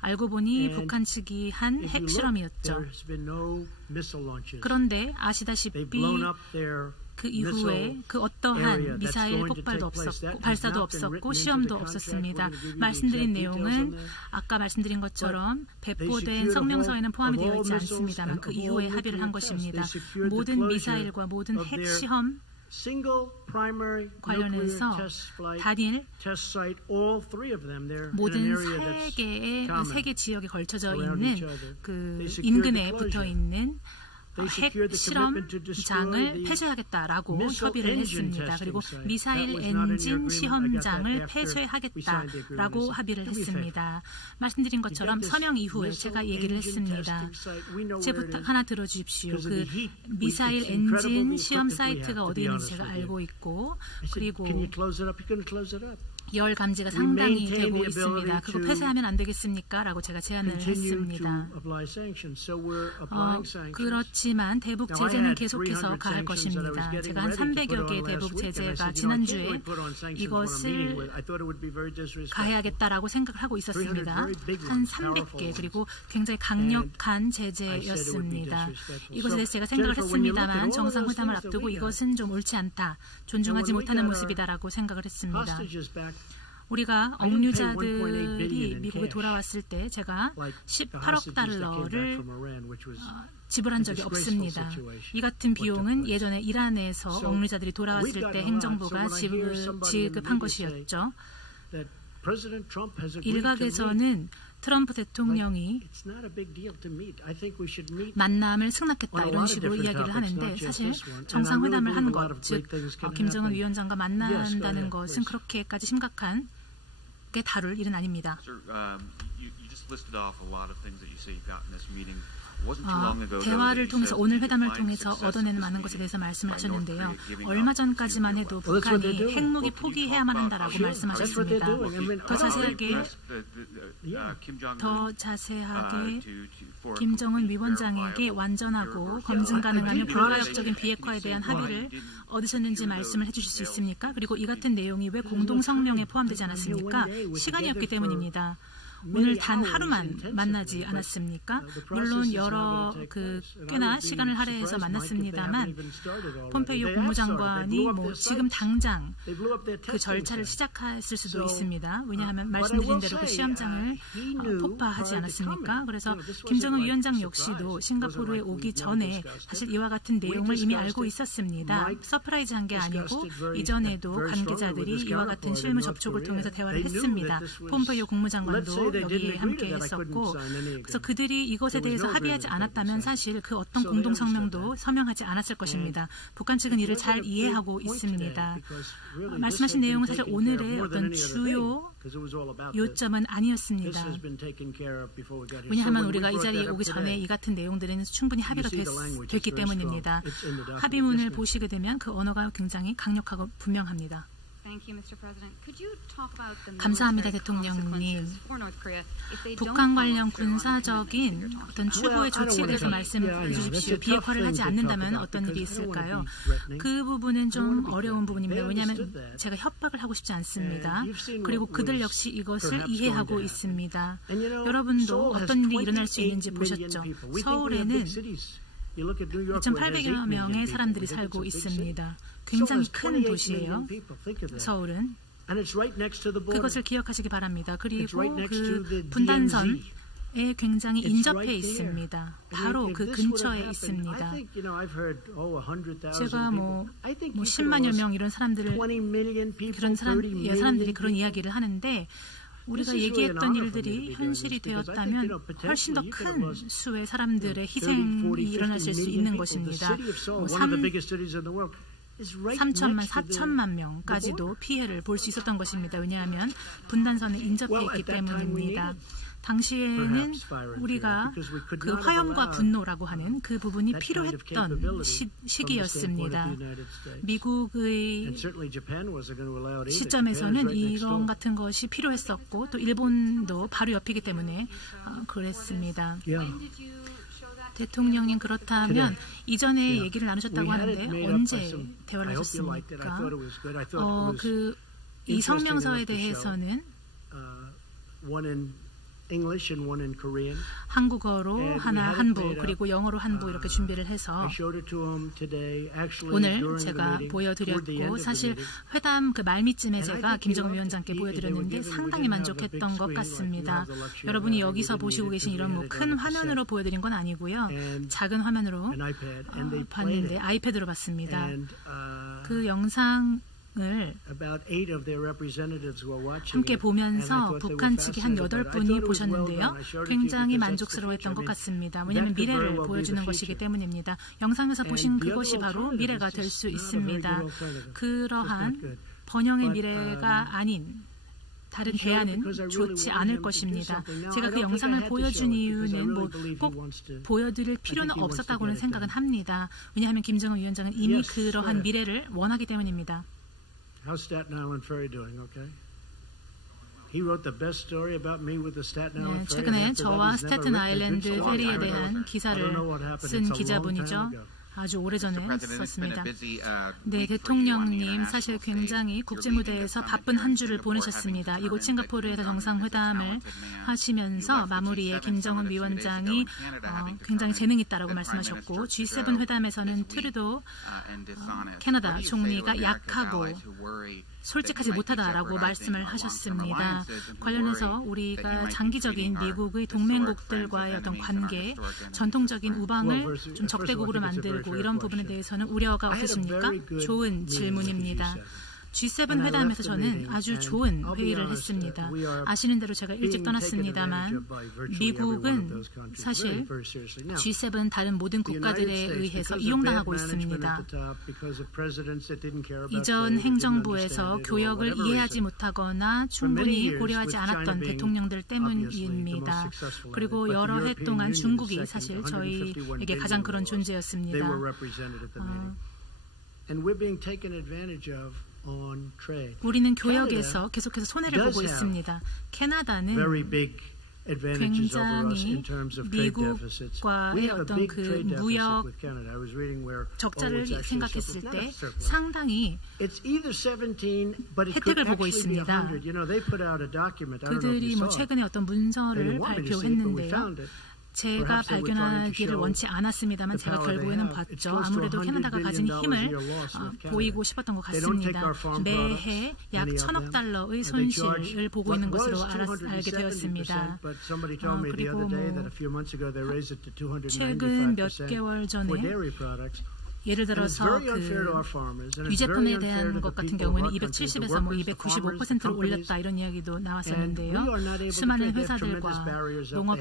알고 보니 북한 측이 한 핵실험이었죠. 그런데 아시다시피 그 이후에 그 어떠한 미사일 폭발도 없었고 발사도 없었고 시험도 없었습니다. 말씀드린 내용은 아까 말씀드린 것처럼 배포된 성명서에는 포함이 되어 있지 않습니다만 그 이후에 합의를 한 것입니다. 모든 미사일과 모든 핵 시험 관련해서 단일 모든 세 개 지역에 걸쳐져 있는 그 인근에 붙어 있는 핵 실험장을 폐쇄하겠다라고 협의를 했습니다. 그리고 미사일 엔진 시험장을 폐쇄하겠다라고 합의를 했습니다. 말씀드린 것처럼 서명 이후에 제가 얘기를 했습니다. 제 부탁 하나 들어주십시오. 그 미사일 엔진 시험 사이트가 어디 있는지 제가 알고 있고 그리고 열 감지가 상당히 되고 있습니다. 그거 폐쇄하면 안 되겠습니까? 라고 제가 제안을 했습니다. 그렇지만 대북 제재는 계속해서 가할 것입니다. 제가 한 300여 개의 대북 제재가 지난주에 이것을 가해야겠다라고 생각을 하고 있었습니다. 한 300개 그리고 굉장히 강력한 제재였습니다. 이것에 대해서 제가 생각을 했습니다만 정상회담을 앞두고 이것은 좀 옳지 않다. 존중하지 못하는 모습이다라고 생각을 했습니다. 우리가 억류자들이 미국에 돌아왔을 때 제가 18억 달러를 지불한 적이 없습니다. 이 같은 비용은 예전에 이란에서 억류자들이 돌아왔을 때 행정부가 지급한 것이었죠. 일각에서는 트럼프 대통령이 만남을 승낙했다 이런 식으로 이야기를 하는데 사실 정상회담을 한 것, 즉 김정은 위원장과 만난다는 것은 그렇게까지 심각한 게 다룰 일은 아닙니다. 대화를 통해서 오늘 회담을 통해서 얻어내는 많은 것에 대해서 말씀을 하셨는데요. 얼마 전까지만 해도 북한이 핵무기 포기해야만 한다라고 말씀하셨습니다. 더 자세하게 김정은 위원장에게 완전하고 검증 가능하며 불가역적인 비핵화에 대한 합의를 얻으셨는지 말씀을 해주실 수 있습니까? 그리고 이 같은 내용이 왜 공동성명에 포함되지 않았습니까? 시간이 없기 때문입니다. 오늘 단 하루만 만나지 않았습니까? 물론 꽤나 시간을 할애해서 만났습니다만 폼페이오 국무장관이 지금 당장 그 절차를 시작했을 수도 있습니다. 왜냐하면 말씀드린 대로 그 시험장을 폭파하지 않았습니까? 그래서 김정은 위원장 역시도 싱가포르에 오기 전에 사실 이와 같은 내용을 이미 알고 있었습니다. 서프라이즈한 게 아니고 이전에도 관계자들이 이와 같은 실무 접촉을 통해서 대화를 했습니다. 폼페이오 국무장관도 여기에 함께 했었고 그래서 그들이 이것에 대해서 합의하지 않았다면 사실 그 어떤 공동성명도 서명하지 않았을 것입니다. 북한 측은 이를 잘 이해하고 있습니다. 말씀하신 내용은 사실 오늘의 어떤 주요 요점은 아니었습니다. 왜냐하면 우리가 이 자리에 오기 전에 이 같은 내용들은 충분히 합의가 됐기 때문입니다. 합의문을 보시게 되면 그 언어가 굉장히 강력하고 분명합니다. 감사합니다, 대통령님. 북한 관련 군사적인 어떤 추후의 조치에 대해서 말씀해 주십시오. 비핵화를 하지 않는다면 어떤 일이 있을까요? 그 부분은 좀 어려운 부분입니다. 왜냐하면 제가 협박을 하고 싶지 않습니다. 그리고 그들 역시 이것을 이해하고 있습니다. 여러분도 어떤 일이 일어날 수 있는지 보셨죠? 서울에는 2,800여 명의 사람들이 살고 있습니다. 굉장히 큰 도시예요. 서울은. 그것을 기억하시기 바랍니다. 그리고 그 분단선에 굉장히 인접해 있습니다. 바로 그 근처에 있습니다. 제가 10만여 명 이런 사람들이 그런 이야기를 하는데 우리가 얘기했던 일들이 현실이 되었다면 훨씬 더 큰 수의 사람들의 희생이 일어났을 수 있는 것입니다. 3천만, 4천만 명까지도 피해를 볼 수 있었던 것입니다. 왜냐하면 분단선에 인접해 있기 때문입니다. 당시에는 우리가 그 화염과 분노라고 하는 그 부분이 필요했던 시기였습니다. 미국의 시점에서는 이런 같은 것이 필요했었고 또 일본도 바로 옆이기 때문에 그랬습니다. 대통령님 그렇다면 이전에 얘기를 나누셨다고 하는데 언제 대화를 하셨습니까? 이 성명서에 대해서는 English and one in Korean. 한국어로 하나 한부 그리고 영어로 한부 이렇게 준비를 해서 오늘 제가 보여드렸고 사실 회담 그 말미쯤에 제가 김정은 위원장께 보여드렸는데 상당히 만족했던 것 같습니다. 여러분이 여기서 보시고 계신 이런 뭐 큰 화면으로 보여드린 건 아니고요. 작은 화면으로 봤는데 아이패드로 봤습니다. 그 영상을 함께 보면서 북한 측이 한 8분이 보셨는데요. 굉장히 만족스러워했던 것 같습니다. 왜냐하면 미래를 보여주는 것이기 때문입니다. 영상에서 보신 그것이 바로 미래가 될 수 있습니다. 그러한 번영의 미래가 아닌 다른 대안은 좋지 않을 것입니다. 제가 그 영상을 보여준 이유는 뭐 꼭 보여드릴 필요는 없었다고는 생각은 합니다. 왜냐하면 김정은 위원장은 이미 그러한 미래를 원하기 때문입니다. How's Staten Island Ferry doing? Okay. He wrote the best story about me with the Staten Island Ferry. 최근에 저와 스태튼 아일랜드 페리에 대한 기사를 쓴 기자분이죠. 아주 오래전에 썼습니다. 네, 대통령님 사실 굉장히 국제무대에서 바쁜 한 주를 보내셨습니다. 이곳 싱가포르에서 정상회담을 하시면서 마무리에 김정은 위원장이 굉장히 재능이 있다라고 말씀하셨고 G7 회담에서는 트루도 캐나다 총리가 약하고 솔직하지 못하다라고 말씀을 하셨습니다. 관련해서 우리가 장기적인 미국의 동맹국들과의 어떤 관계, 전통적인 우방을 좀 적대국으로 만들고 이런 부분에 대해서는 우려가 없으십니까? 좋은 질문입니다. G7 회담에서 저는 아주 좋은 회의를 했습니다. 아시는 대로 제가 일찍 떠났습니다만 미국은 사실 G7 다른 모든 국가들에 의해서 이용당하고 있습니다. 이전 행정부에서 교역을 이해하지 못하거나 충분히 고려하지 않았던 대통령들 때문입니다. 그리고 여러 해 동안 중국이 사실 저희에게 가장 그런 존재였습니다. 우리는 교역에서 계속해서 손해를 보고 있습니다. 캐나다는 굉장히 미국과의 어떤 그 무역 적자를 생각했을 때 상당히 혜택을 보고 있습니다. 그들이 뭐 최근에 어떤 문서를 발표했는데요. 제가 발견하기를 원치 않았습니다만 제가 결국에는 봤죠. 아무래도 캐나다가 가진 힘을 보이고 싶었던 것 같습니다. 매해 약 1,000억 달러의 손실을 보고 있는 것으로 알게 되었습니다. 그리고 뭐 최근 몇 개월 전에 예를 들어서 그 유제품에 대한 것 같은 경우에는 270에서 뭐 295%로 올렸다 이런 이야기도 나왔었는데요. 수많은 회사들과 농업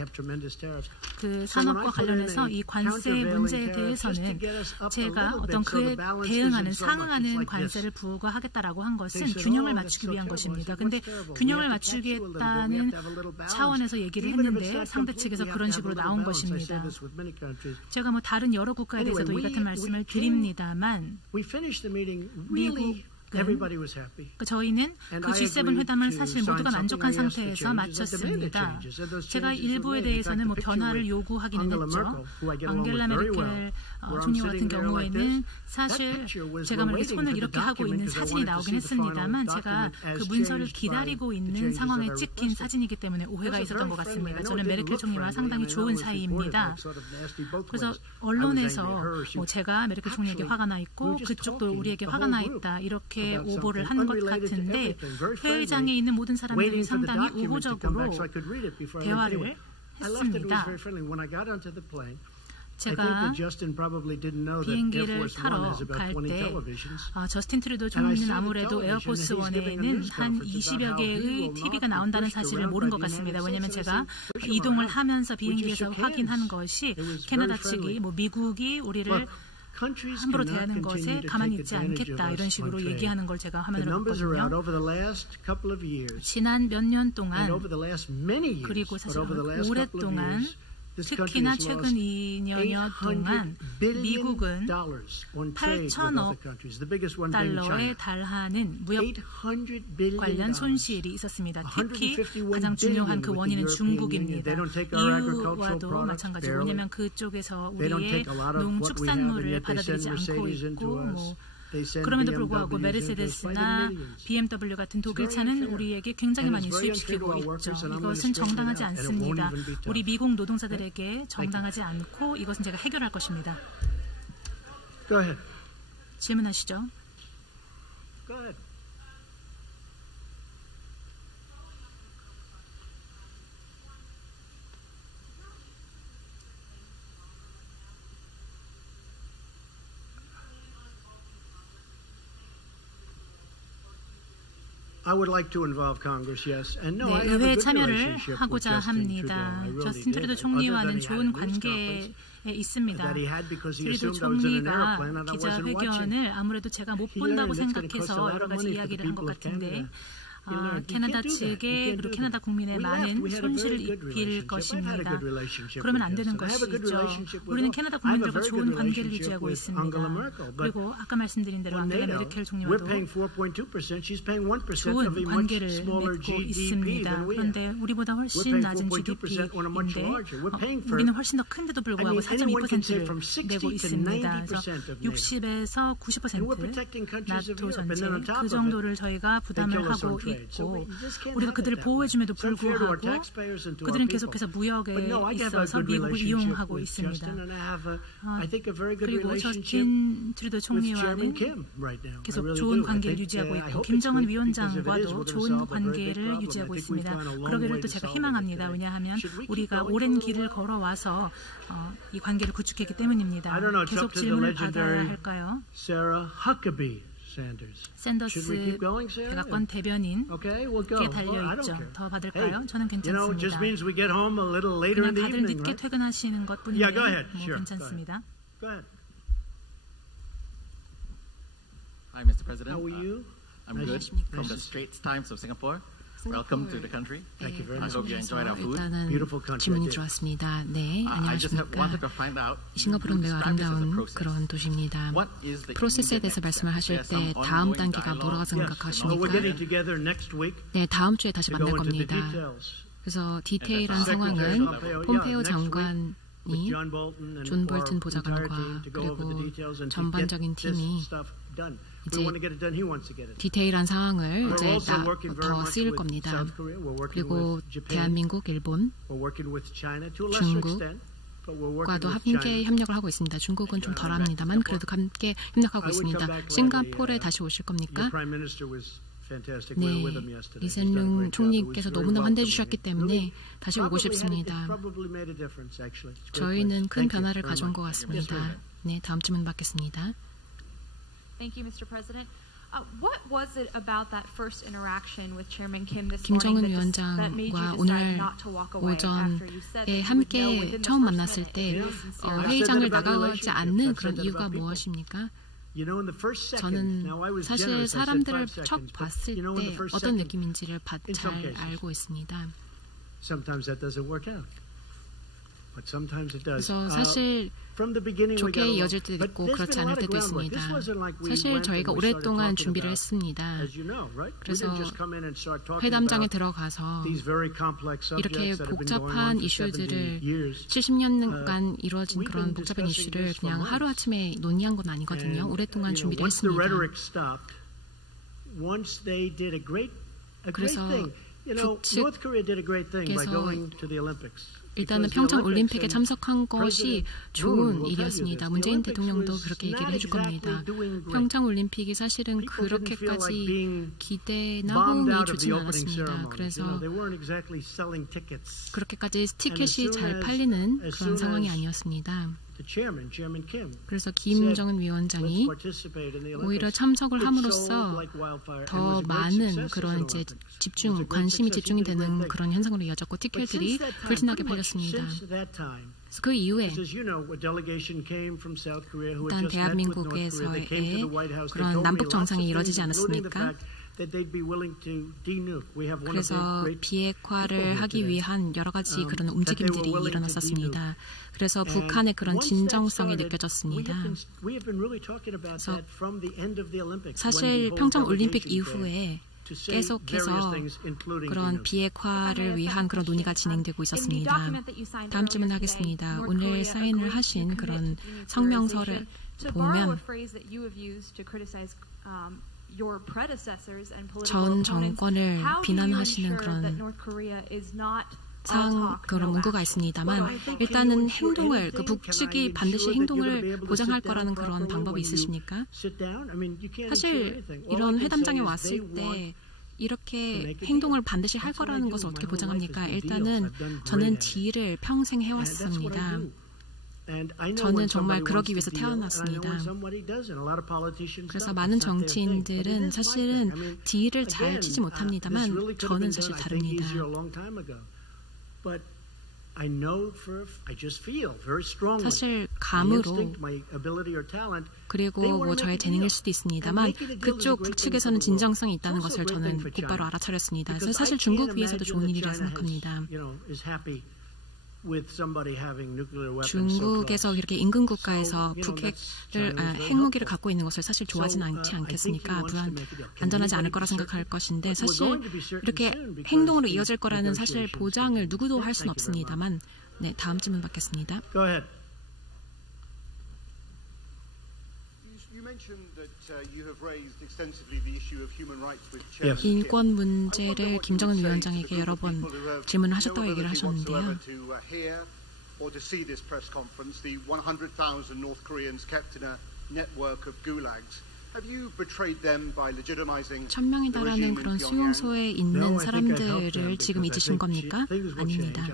그 산업과 관련해서 이 관세 문제에 대해서는 제가 어떤 그에 대응하는 상응하는 관세를 부과하겠다라고 한 것은 균형을 맞추기 위한 것입니다. 근데 균형을 맞추겠다는 차원에서 얘기를 했는데 상대 측에서 그런 식으로 나온 것입니다. 제가 뭐 다른 여러 국가에 대해서도 이 같은 말씀을 드립니다만 미국은 저희는 그 G7 회담을 사실 모두가 만족한 상태에서 마쳤습니다. 제가 일부에 대해서는 뭐 변화를 요구하기는 했죠. 앙겔라 메르켈 총리와 같은 경우에는 사실 제가 이렇게 손을 이렇게 하고 있는 사진이 나오긴 했습니다.만 제가 그 문서를 기다리고 있는 상황에 찍힌 사진이기 때문에 오해가 있었던 것 같습니다. 저는 메르켈 총리와 상당히 좋은 사이입니다. 그래서 언론에서 뭐 제가 메르켈 총리에게 화가 나 있고 그쪽도 우리에게 화가 나 있다 이렇게 오보를 한 것 같은데 회의장에 있는 모든 사람들이 상당히 우호적으로 대화를 했습니다. 제가 비행기를 타러 갈 때 저스틴 트루도 총리는 아무래도 에어포스 원에는 한 20여 개의 TV가 나온다는 사실을 모른 것 같습니다. 왜냐하면 제가 이동을 하면서 비행기에서 확인한 것이 캐나다 측이 뭐 미국이 우리를 함부로 대하는 것에 가만히 있지 않겠다 이런 식으로 얘기하는 걸 제가 화면으로 봤거든요. 지난 몇 년 동안 그리고 사실 오랫동안 특히나 최근 2년여 동안 미국은 8천억 달러에 달하는 무역 관련 손실이 있었습니다. 특히 가장 중요한 그 원인은 중국입니다. EU와도 마찬가지고 왜냐하면 그쪽에서 우리의 농축산물을 받아들이지 않고 있고 뭐 그럼에도 불구하고 메르세데스나 BMW 같은 독일 차는 우리에게 굉장히 많이 수입시키고 있죠. 이것은 정당하지 않습니다. 우리 미국 노동자들에게 정당하지 않고 이것은 제가 해결할 것입니다. 질문하시죠. 네, 의회에 참여를 하고자 합니다. 저스틴 트루도 총리와는 좋은 관계에 있습니다. 트루도 총리가 기자회견을 아무래도 제가 못 본다고 생각해서 여러 가지 이야기를 한 것 같은데 캐나다 측에 그리고 캐나다 국민의 많은 손실을 입힐 것입니다. 그러면 안 되는 것이죠. 우리는 캐나다 국민들과 좋은 관계를 유지하고 있습니다. 그리고 아까 말씀드린 대로 안겔라 메르켈 총리와도 좋은 관계를 맺고 있습니다. 그런데 우리보다 훨씬 낮은 GDP인데 우리는 훨씬 더 큰데도 불구하고 4.2%를 내고 있습니다. 그래서 60에서 90% 나토 전체 그 정도를 저희가 부담을 하고 있고 우리가 그들을 보호해줌에도 불구하고 그들은 계속해서 무역에 있어서 미국을 이용하고 있습니다. 그리고 저스틴 트루도 총리와는 계속 좋은 관계를 유지하고 있고 김정은 위원장과도 좋은 관계를 유지하고 있습니다. 그러기를 또 제가 희망합니다. 왜냐하면 우리가 오랜 길을 걸어와서 이 관계를 구축했기 때문입니다. 계속 질문을 받아야 할까요? 샌더스 백악관 대변인께 달려있죠. 더 받을까요? 저는 괜찮습니다. 그냥 다들 늦게 퇴근하시는 것뿐인데 괜찮습니다. Hi, Mr. President. How are you? I'm good. From the Straits Times of Singapore. Welcome to the country. Thank you very much. I hope you enjoyed our food. 일단은 질문이 들어왔습니다. 네, 안녕하십니까. 싱가포르는 매우 아름다운 그런 도시입니다. 프로세스에 대해서 말씀을 하실 때 다음 단계가 뭐라고 생각하십니까? 네, 다음 주에 다시 만날 겁니다. 그래서 디테일한 상황은 폼페이오 장관이 존 볼튼 보좌관과 그리고 전반적인 팀이 이제 디테일한 상황을 이제 더 쓰일 겁니다. 그리고 대한민국, 일본, 중국과도 함께 협력을 하고 있습니다. 중국은 좀 덜합니다만 그래도 함께 협력하고 있습니다. 싱가포르에 다시 오실 겁니까? 네, 리센룽 총리께서 너무나 환대해 주셨기 때문에 다시 오고 싶습니다. 저희는 큰 변화를 가져온 것 같습니다. 네, 다음 질문 받겠습니다. Thank you, Mr. President. What was it about that first interaction with Chairman Kim this 김정은 morning that made you 위원장과 오늘 decide not to walk away after you said 오전에 that you would know 함께 within the 처음 first 만났을 minute 때 that it was sincere? 회의장을 나가지 않는 그런 이유가 무엇입니까? 저는 사실 사람들을 첫 봤을 때 어떤 느낌인지를 잘 알고 있습니다. 그래서 사실 좋게 이어질 때도 있고 그렇지 않을 때도 있습니다. 사실 저희가 오랫동안 준비를 했습니다. 그래서 회담장에 들어가서 이렇게 복잡한 이슈들을 70년간 이루어진 그런 복잡한 이슈를 그냥 하루아침에 논의한 건 아니거든요. 오랫동안 준비를 했습니다. 그래서 북측에서 일단은 평창 올림픽에 참석한 것이 좋은 일이었습니다. 문재인 대통령도 그렇게 얘기를 해줄 겁니다. 평창 올림픽이 사실은 그렇게까지 기대나 호응이 좋지는 않았습니다. 그래서 그렇게까지 티켓이 잘 팔리는 그런 상황이 아니었습니다. 그래서 김정은 위원장이 오히려 참석을 함으로써 더 많은 그런 이제 관심이 집중이 되는 그런 현상으로 이어졌고 티켓들이 불티나게 팔렸습니다. 그래서 그 이후에 일단 대한민국에서의 그런 남북 정상이 이루어지지 않았습니까? 그래서 비핵화를 하기 위한 여러 가지 그런 움직임들이 일어났었습니다. 그래서 북한의 그런 진정성이 느껴졌습니다. 그래서 사실 평창 올림픽 이후에 계속해서 그런 비핵화를 위한 그런 논의가 진행되고 있었습니다. 다음 질문 하겠습니다. 오늘 사인을 하신 그런 성명서를 보면 전 정권을 비난하시는 그런 그런 문구가 있습니다만 일단은 행동을 북측이 반드시 행동을 보장할 거라는 그런 방법이 있으십니까? 사실 이런 회담장에 왔을 때 이렇게 행동을 반드시 할 거라는 것을 어떻게 보장합니까? 일단은 저는 딜을 평생 해왔습니다. 저는 정말 그러기 위해서 태어났습니다. 그래서 많은 정치인들은 사실은 딜을 잘 치지 못합니다만 저는 사실 다릅니다. 사실 감으로 그리고 뭐 저의 재능일 수도 있습니다만 그쪽 북측에서는 진정성이 있다는 것을 저는 곧바로 알아차렸습니다. 그래서 사실 중국 위해서도 좋은 일이라 생각합니다. 중국에서 이렇게 인근 국가에서 핵무기를 갖고 있는 것을 사실 좋아하지는 않지 않겠습니까? 안전하지 않을 거라 생각할 것인데 사실 이렇게 행동으로 이어질 거라는 사실 보장을 누구도 할 수는 없습니다만 네, 다음 질문 받겠습니다. 인권 문제를 김정은 위원장에게 여러 번 질문을 하셨다고 얘기를 하셨는데요. 천명에 달하는 그런 수용소에 있는 사람들을 지금 잊으신 겁니까? 아닙니다.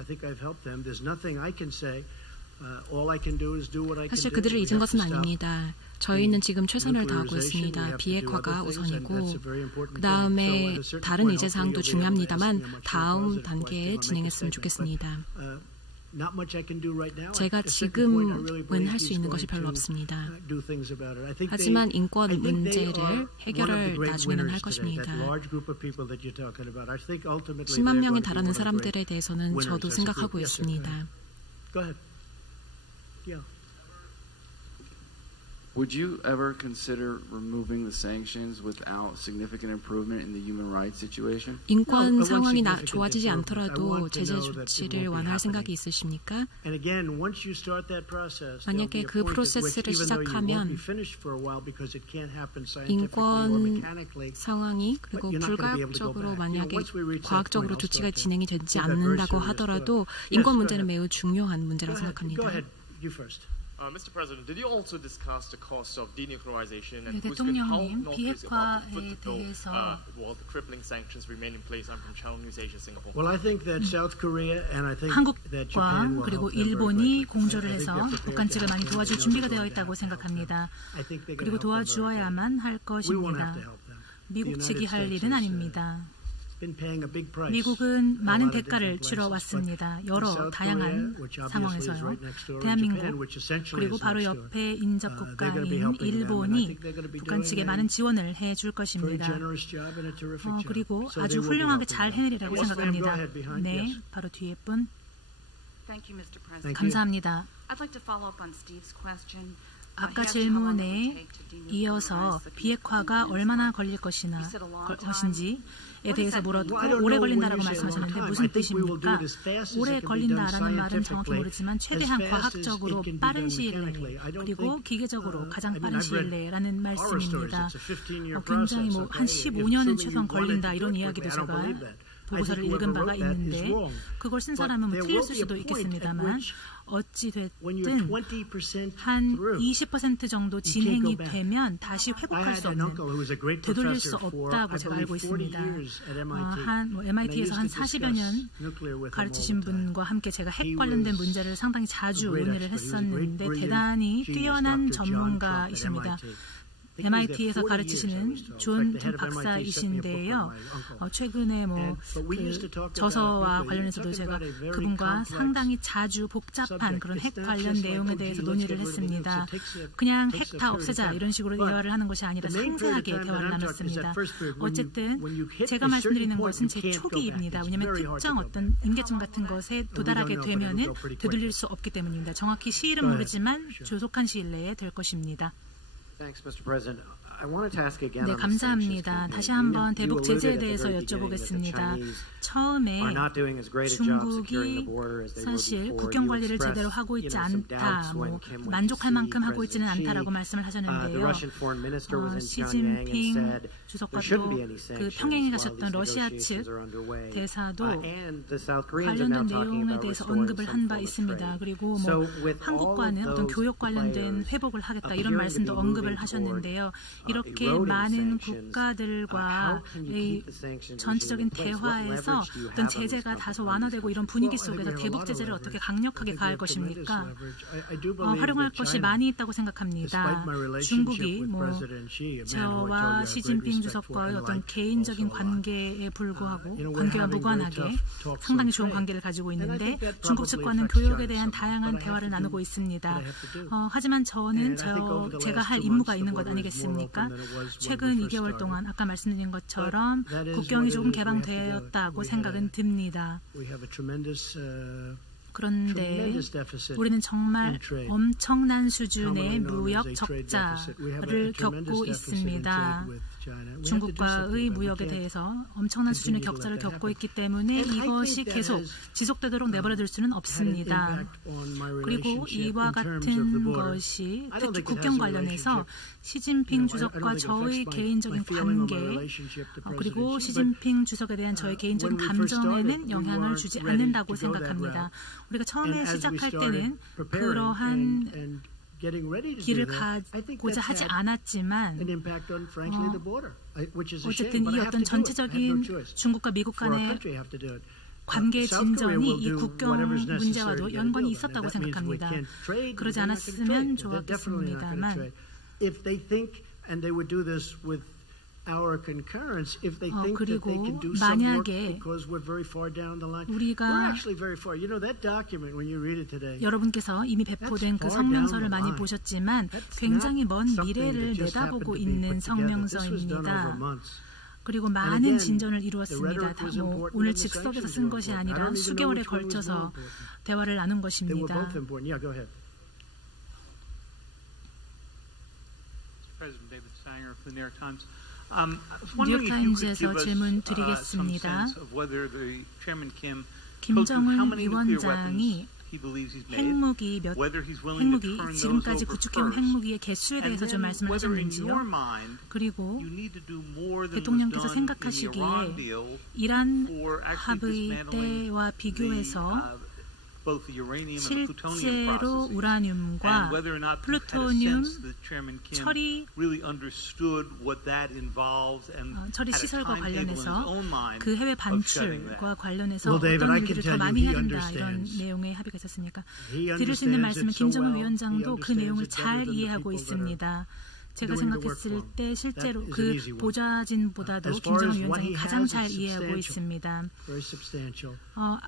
사실 그들을 잊은 것은 아닙니다. 저희는 지금 최선을 다하고 있습니다. 비핵화가 우선이고 그 다음에 다른 의제사항도 중요합니다만 다음 단계에 진행했으면 좋겠습니다. 제가 지금은 할 수 있는 것이 별로 없습니다. 하지만 인권 문제를 해결을 나중에는 할 것입니다. 10만 명에 달하는 사람들에 대해서는 저도 생각하고 있습니다. Would you ever consider removing the sanctions without significant improvement in the human rights situation? 인권 상황이 좋아지지 않더라도 제재 조치를 완화할 생각이 있으십니까? 만약에 그 프로세스를 시작하면 인권 상황이 그리고 불가역적으로 만약에 과학적으로 조치가 진행이 되지 않는다고 하더라도 인권 문제는 매우 중요한 문제라고 생각합니다. Mr. President, did you also discuss the cost of denuclearization and 대통령님, 비핵화에 대해서 the crippling sanctions remain in place from Channel News Asia Singapore? Well, I think that South Korea and I think that 한국과 Japan will 그리고 help them 일본이 공조를 해서 북한 측을 많이 도와줄 준비가 되어 있다고 생각합니다. 그리고 도와주어야만 할 것입니다. 미국 측이 할 일은 아닙니다. 미국은 많은 대가를 치러왔습니다. 여러 다양한 상황에서요. 대한민국 그리고 바로 옆에 인접국가인 일본이 북한 측에 많은 지원을 해줄 것입니다. 그리고 아주 훌륭하게 잘 해내리라고 생각합니다. 네, 바로 뒤에 분. 감사합니다. 아까 질문에 이어서 비핵화가 얼마나 걸릴 것인지에 대해서 물었고 오래 걸린다라고 말씀하셨는데 무슨 뜻입니까? 오래 걸린다라는 말은 정확히 모르지만 최대한 과학적으로 빠른 시일 내에 그리고 기계적으로 가장 빠른 시일 내라는 말씀입니다. 굉장히 한 15년은 최소한 걸린다 이런 이야기도 제가 보고서를 읽은 바가 있는데 그걸 쓴 사람은 틀렸을 수도 있겠습니다만 어찌됐든 한 20% 정도 진행이 되면 다시 회복할 수 없는, 되돌릴 수 없다고 제가 알고 있습니다. MIT에서 한 40여 년 가르치신 분과 함께 제가 핵 관련된 문제를 상당히 자주 논의를 했었는데 대단히 뛰어난 전문가이십니다. MIT에서 가르치시는 존 박사이신데요. 최근에 저서와 관련해서도 제가 그분과 상당히 자주 복잡한 그런 핵 관련 내용에 대해서 논의를 했습니다. 그냥 핵 다 없애자 이런 식으로 대화를 하는 것이 아니라 상세하게 대화를 나눴습니다. 어쨌든 제가 말씀드리는 것은 제 초기입니다. 왜냐하면 특정 어떤 임계점 같은 것에 도달하게 되면은 되돌릴 수 없기 때문입니다. 정확히 시일은 모르지만 조속한 시일 내에 될 것입니다. Thanks, Mr. President. 네, 감사합니다. 다시 한번 대북 제재에 대해서 여쭤보겠습니다. 처음에 중국이 사실 국경 관리를 제대로 하고 있지 않다, 만족할 만큼 하고 있지는 않다라고 말씀을 하셨는데요. 시진핑 주석과 또 그 평양에 가셨던 러시아 측 대사도 관련된 내용에 대해서 언급을 한 바 있습니다. 그리고 한국과는 어떤 교역 관련된 회복을 하겠다 이런 말씀도 언급을 하셨는데요. 이렇게 많은 국가들과의 전체적인 대화에서 어떤 제재가 다소 완화되고 이런 분위기 속에서 대북 제재를 어떻게 강력하게 가할 것입니까? 활용할 것이 많이 있다고 생각합니다. 중국이 저와 시진핑 주석과의 어떤 개인적인 관계에 불구하고 관계와 무관하게 상당히 좋은 관계를 가지고 있는데 중국 측과는 교역에 대한 다양한 대화를 나누고 있습니다. 하지만 저는 제가 할 임무가 있는 것 아니겠습니까? 최근 2개월 동안 아까 말씀드린 것처럼 국경이 조금 개방되었다고 생각은 듭니다. 그런데 우리는 정말 엄청난 수준의 무역 적자를 겪고 있습니다. 중국과의 무역에 대해서 엄청난 수준의 격차를 겪고 있기 때문에 이것이 계속 지속되도록 내버려둘 수는 없습니다. 그리고 이와 같은 것이 특히 국경 관련해서 시진핑 주석과 저의 개인적인 관계 그리고 시진핑 주석에 대한 저의 개인적인 감정에는 영향을 주지 않는다고 생각합니다. 우리가 처음에 시작할 때는 그러한 길을 가고자 하지 않았지만 어쨌든 이 어떤 전체적인 중국과 미국 간의 관계 진전이 이 국경 문제와도 연관이 있었다고 생각합니다. 그러지 않았으면 좋았겠습니다만 그리고 만약에 우리가 여러분께서 이미 배포된 그 성명서를 많이 보셨지만 굉장히 먼 미래를 내다보고 있는 성명서입니다. 그리고 많은 진전을 이루었습니다. 오늘 즉석에서 쓴 것이 아니라 수개월에 걸쳐서 대화를 나눈 것입니다. 뉴욕타임즈에서 질문 드리겠습니다. 김정은 위원장이 핵무기 지금까지 구축해온 핵무기의 개수에 대해서 좀 말씀을 하셨는지요? 그리고 대통령께서 생각하시기에 이란 합의 때와 비교해서 실제로 우라늄과 플루토늄 처리 시설과 관련해서 그 해외 반출과 관련해서 어떤 일들을 더 많이 해야 된다 이런 내용의 합의가 있었습니까? 드릴 수 있는 말씀은 김정은 위원장도 그 내용을 잘 이해하고 있습니다. 제가 생각했을 때 실제로 그 보좌진보다도 김정은 위원장이 가장 잘 이해하고 있습니다.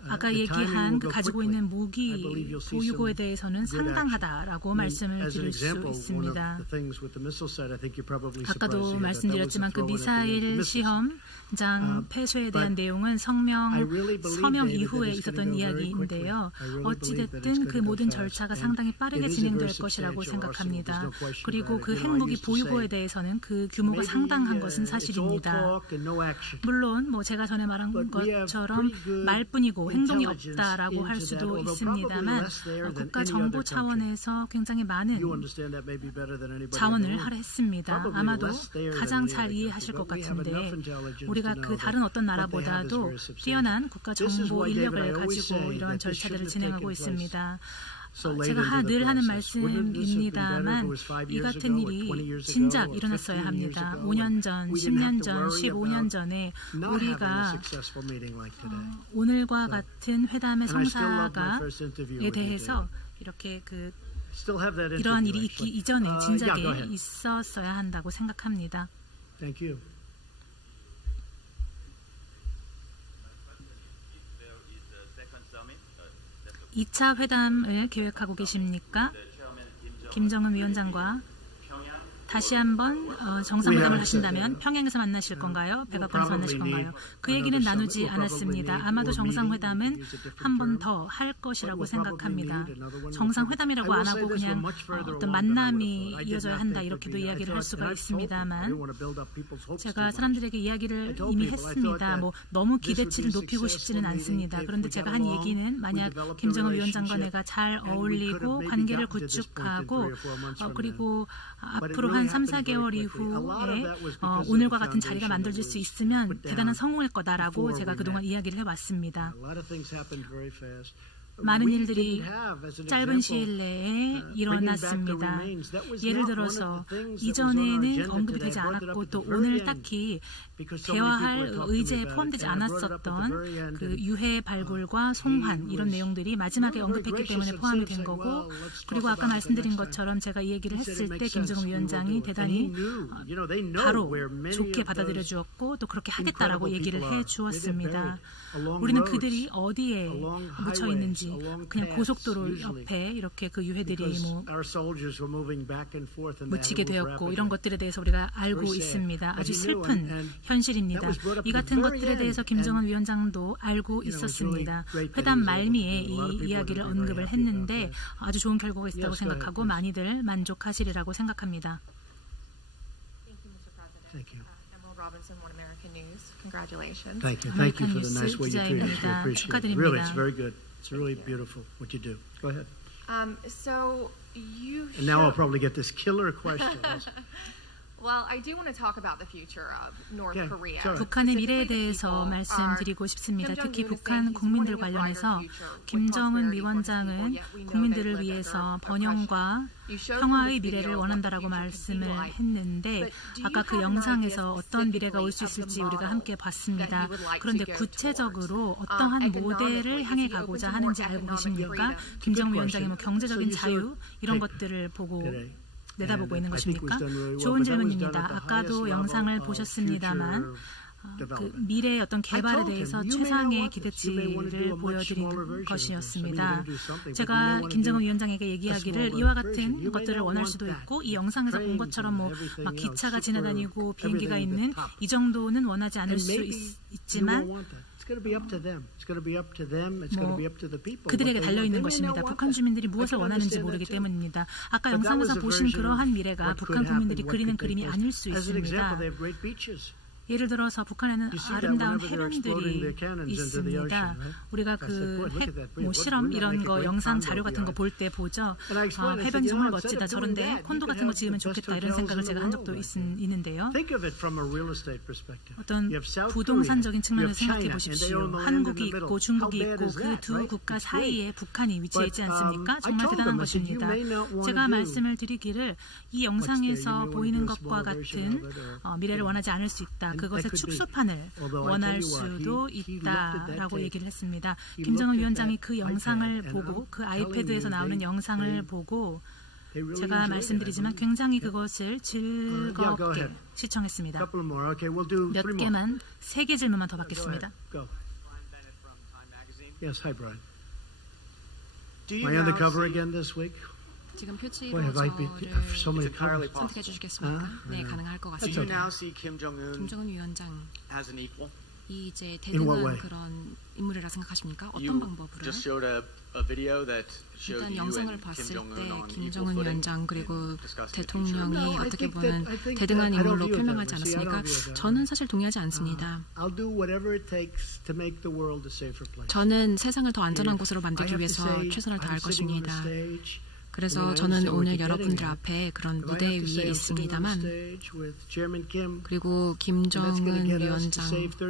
아까 얘기한 그 가지고 있는 무기 보유고에 대해서는 상당하다라고 말씀을 드릴 수 있습니다. 아까도 말씀드렸지만 그 미사일 시험장 폐쇄에 대한 내용은 서명 이후에 있었던 이야기인데요. 어찌됐든 그 모든 절차가 상당히 빠르게 진행될 것이라고 생각합니다. 그리고 그 핵무기 보유고에 대해서는 그 규모가 상당한 것은 사실입니다. 물론 제가 전에 말한 것처럼 말뿐이고 행동이 없다라고 할 수도 있습니다만 국가 정보 차원에서 굉장히 많은 자원을 할애했습니다. 아마도 가장 잘 이해하실 것 같은데 우리가 그 다른 어떤 나라보다도 뛰어난 국가 정보 인력을 가지고 이런 절차들을 진행하고 있습니다. 제가 늘 하는 말씀입니다만 이 같은 일이 진작 일어났어야 합니다. 5년 전, 10년 전, 15년 전에 우리가 오늘과 같은 회담의 성사에 대해서 이렇게 이러한 일이 있기 이전에 진작에 있었어야 한다고 생각합니다. 2차 회담을 계획하고 계십니까? 김정은 위원장과 다시 한번 정상회담을 하신다면 평양에서 만나실 건가요? 백악관에서 만나실 건가요? 그 얘기는 나누지 않았습니다. 아마도 정상회담은 한 번 더 할 것이라고 생각합니다. 정상회담이라고 안 하고 그냥 어떤 만남이 이어져야 한다 이렇게도 이야기를 할 수가 있습니다만 제가 사람들에게 이야기를 이미 했습니다. 뭐 너무 기대치를 높이고 싶지는 않습니다. 그런데 제가 한 얘기는 만약 김정은 위원장과 내가 잘 어울리고 관계를 구축하고 그리고 앞으로 한 3, 4개월 이후에 오늘과 같은 자리가 만들어질 수 있으면 대단한 성공일 거다라고 제가 그동안 이야기를 해왔습니다. 많은 일들이 짧은 시일 내에 일어났습니다. 예를 들어서 이전에는 언급이 되지 않았고 또 오늘 딱히 대화할 의제에 포함되지 않았었던 그 유해 발굴과 송환 이런 내용들이 마지막에 언급했기 때문에 포함이 된 거고 그리고 아까 말씀드린 것처럼 제가 이 얘기를 했을 때 김정은 위원장이 대단히 바로 좋게 받아들여 주었고 또 그렇게 하겠다라고 얘기를 해 주었습니다. 우리는 그들이 어디에 묻혀 있는지 그냥 고속도로 옆에 이렇게 그 유해들이 묻히게 되었고 이런 것들에 대해서 우리가 알고 있습니다. 아주 슬픈 현실입니다. 이 같은 것들에 대해서 김정은 위원장도 알고 있었습니다. 회담 말미에 이 이야기를 언급을 했는데 아주 좋은 결과가 있었다고 생각하고 많이들 만족하시리라고 생각합니다. Robinson, One American News. Congratulations. Thank you. Thank you for the nice way you treat us. We appreciate it. Really, it's very good. It's really beautiful what you do. Go ahead. So you. And now I'll probably get this killer question. Well, I do want to talk about the future of North Korea. 북한의 미래에 대해서 말씀드리고 싶습니다. 특히 북한 국민들 관련해서 김정은 위원장은 국민들을 위해서 번영과 평화의 미래를 원한다라고 말씀을 했는데 아까 그 영상에서 어떤 미래가 올 수 있을지 우리가 함께 봤습니다. 그런데 구체적으로 어떠한 모델을 향해 가고자 하는지 알고 계십니까? 김정은 위원장의 뭐 경제적인 자유 이런 것들을 보고 내다보고 있는 것입니까? 좋은 질문입니다. 아까도 영상을 보셨습니다만 그 미래의 어떤 개발에 대해서 최상의 기대치를 보여드리는 것이었습니다. 제가 김정은 위원장에게 얘기하기를 이와 같은 것들을 원할 수도 있고 이 영상에서 본 것처럼 뭐 막 기차가 지나다니고 비행기가 있는 이 정도는 원하지 않을 수 있지만 그들에게 달려있는 것입니다. 북한 주민들이 무엇을 원하는지 모르기 때문입니다. 아까 영상에서 보신 그러한 미래가 북한 국민들이 그리는 그림이 아닐 수 있습니다. 예를 들어서 북한에는 아름다운 해변들이 있습니다. 우리가 그 핵 실험 이런 거 영상 자료 같은 거 볼 때 보죠. 해변이 정말 멋지다. 저런데 콘도 같은 거 지으면 좋겠다. 이런 생각을 제가 한 적도 있는데요. 어떤 부동산적인 측면에서 생각해 보십시오. 한국이 있고 중국이 있고 그 두 국가 사이에 북한이 위치해 있지 않습니까? 정말 대단한 것입니다. 제가 말씀을 드리기를 이 영상에서 보이는 것과 같은 미래를 원하지 않을 수 있다. 그것의 축소판을 원할 수도 있다라고 얘기를 했습니다. 김정은 위원장이 그 영상을 보고 그 아이패드에서 나오는 영상을 보고 제가 말씀드리지만 굉장히 그것을 즐겁게 시청했습니다. 몇 개만 3개 질문만 더 받겠습니다. Yes, hi Brian. Am I on the cover again this week? 지금 표지를 선택해 주시겠습니까? 네, 가능할 것 같습니다. Do you now see 김정은 위원장 as an equal? 이 이제 대등한 그런 인물이라 생각하십니까? 어떤 방법으로? 일단 영상을 봤을 때 김정은 위원장 그리고 대통령이 어떻게 보면 대등한 인물로 표명하지 않았습니까? 저는 사실 동의하지 않습니다. 저는 세상을 더 안전한 곳으로 만들기 위해서 최선을 다할 것입니다. 그래서 저는 오늘 여러분들 앞에 그런 무대 위에 있습니다만 그리고 김정은 위원장과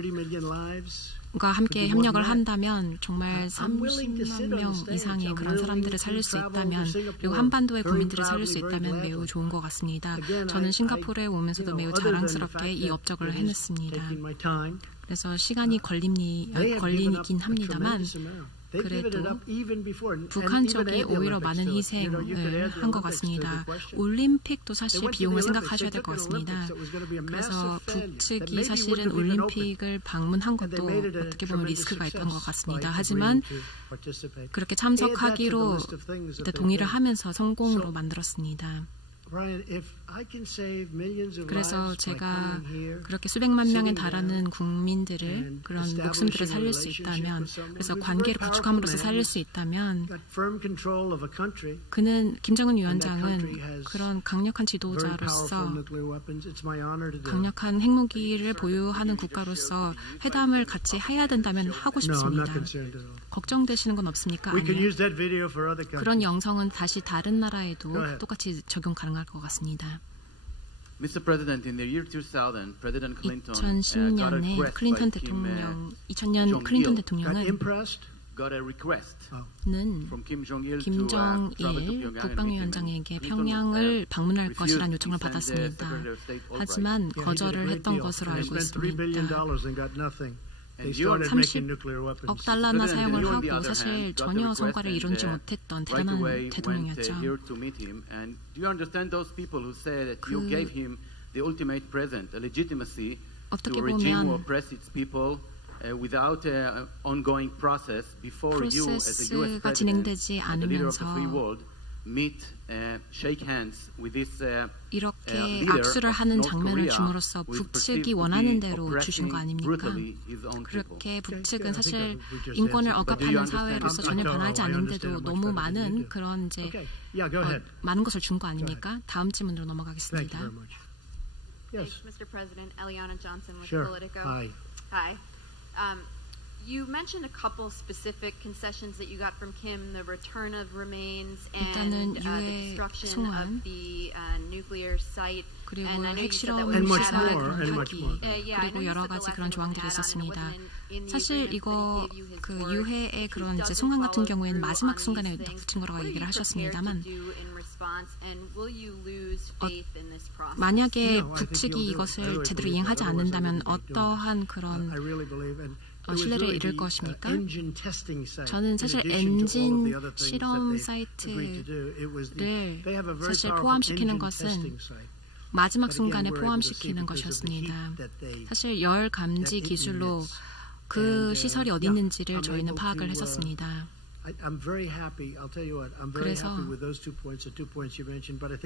함께 협력을 한다면 정말 30만 명 이상의 그런 사람들을 살릴 수 있다면 그리고 한반도의 국민들을 살릴 수 있다면 매우 좋은 것 같습니다. 저는 싱가포르에 오면서도 매우 자랑스럽게 이 업적을 해냈습니다. 그래서 시간이 걸리긴 합니다만 그래도 북한 쪽이 오히려 많은 희생을 한 것 같습니다. 올림픽도 사실 비용을 생각하셔야 될 것 같습니다. 그래서 북측이 사실은 올림픽을 방문한 것도 어떻게 보면 리스크가 있던 것 같습니다. 하지만 그렇게 참석하기로 동의를 하면서 성공으로 만들었습니다. 그래서 제가 그렇게 수백만 명에 달하는 국민들을 그런 목숨들을 살릴 수 있다면, 그래서 관계를 구축함으로써 살릴 수 있다면, 그는 김정은 위원장은 그런 강력한 지도자로서 강력한 핵무기를 보유하는 국가로서 회담을 같이 해야 된다면 하고 싶습니다. 걱정되시는 건 없습니까? 아니요. 그런 영성은 다시 다른 나라에도 똑같이 적용 가능할 것 같습니다. Mr. President, in the year 2000, President Clinton 2010년에 클린턴 대통령, 2000년 클린턴 대통령은 got a request 김정일 국방위원장에게 평양을 방문할 것이라는 요청을 받았습니다. 하지만 거절을 했던 것으로 알고 있습니다. 30억 달러나 사용을 하고 사실 전혀 성과를 이루지 못했던 대단한 대통령이었죠. 어떻게 보면 프로세스가 진행되지 않으면서 이렇게 악수를 하는 장면을 줌으로써 북측이 원하는 대로 주신 거 아닙니까? 그렇게 북측은 사실 인권을 억압하는 사회로서 전혀 변하지 않는데도 너무 많은 그런 이제 많은 것을 준 거 아닙니까? 다음 질문으로 넘어가겠습니다. Yes. Mr. President, Eliana Johnson with Politico. Hi. You mentioned a couple specific concessions that you got from Kim, the return of remains and the destruction of the nuclear site. 그리고 핵실험을 시사하기 그리고 여러 가지 그런 조항들이 있었습니다. 사실 이거 그 유해의 그런 이제 송환 같은 경우에는 마지막 순간에 덧붙인 거라고 얘기를 하셨습니다만 만약에 북측이 이것을 제대로 이행하지 않는다면 어떠한 그런 신뢰를 잃을 것입니까? 저는 사실 엔진 실험 사이트를 사실 포함시키는 것은 마지막 순간에 포함시키는 것이었습니다. 사실 열 감지 기술로 그 시설이 어디 있는지를 저희는 파악을 했었습니다. 그래서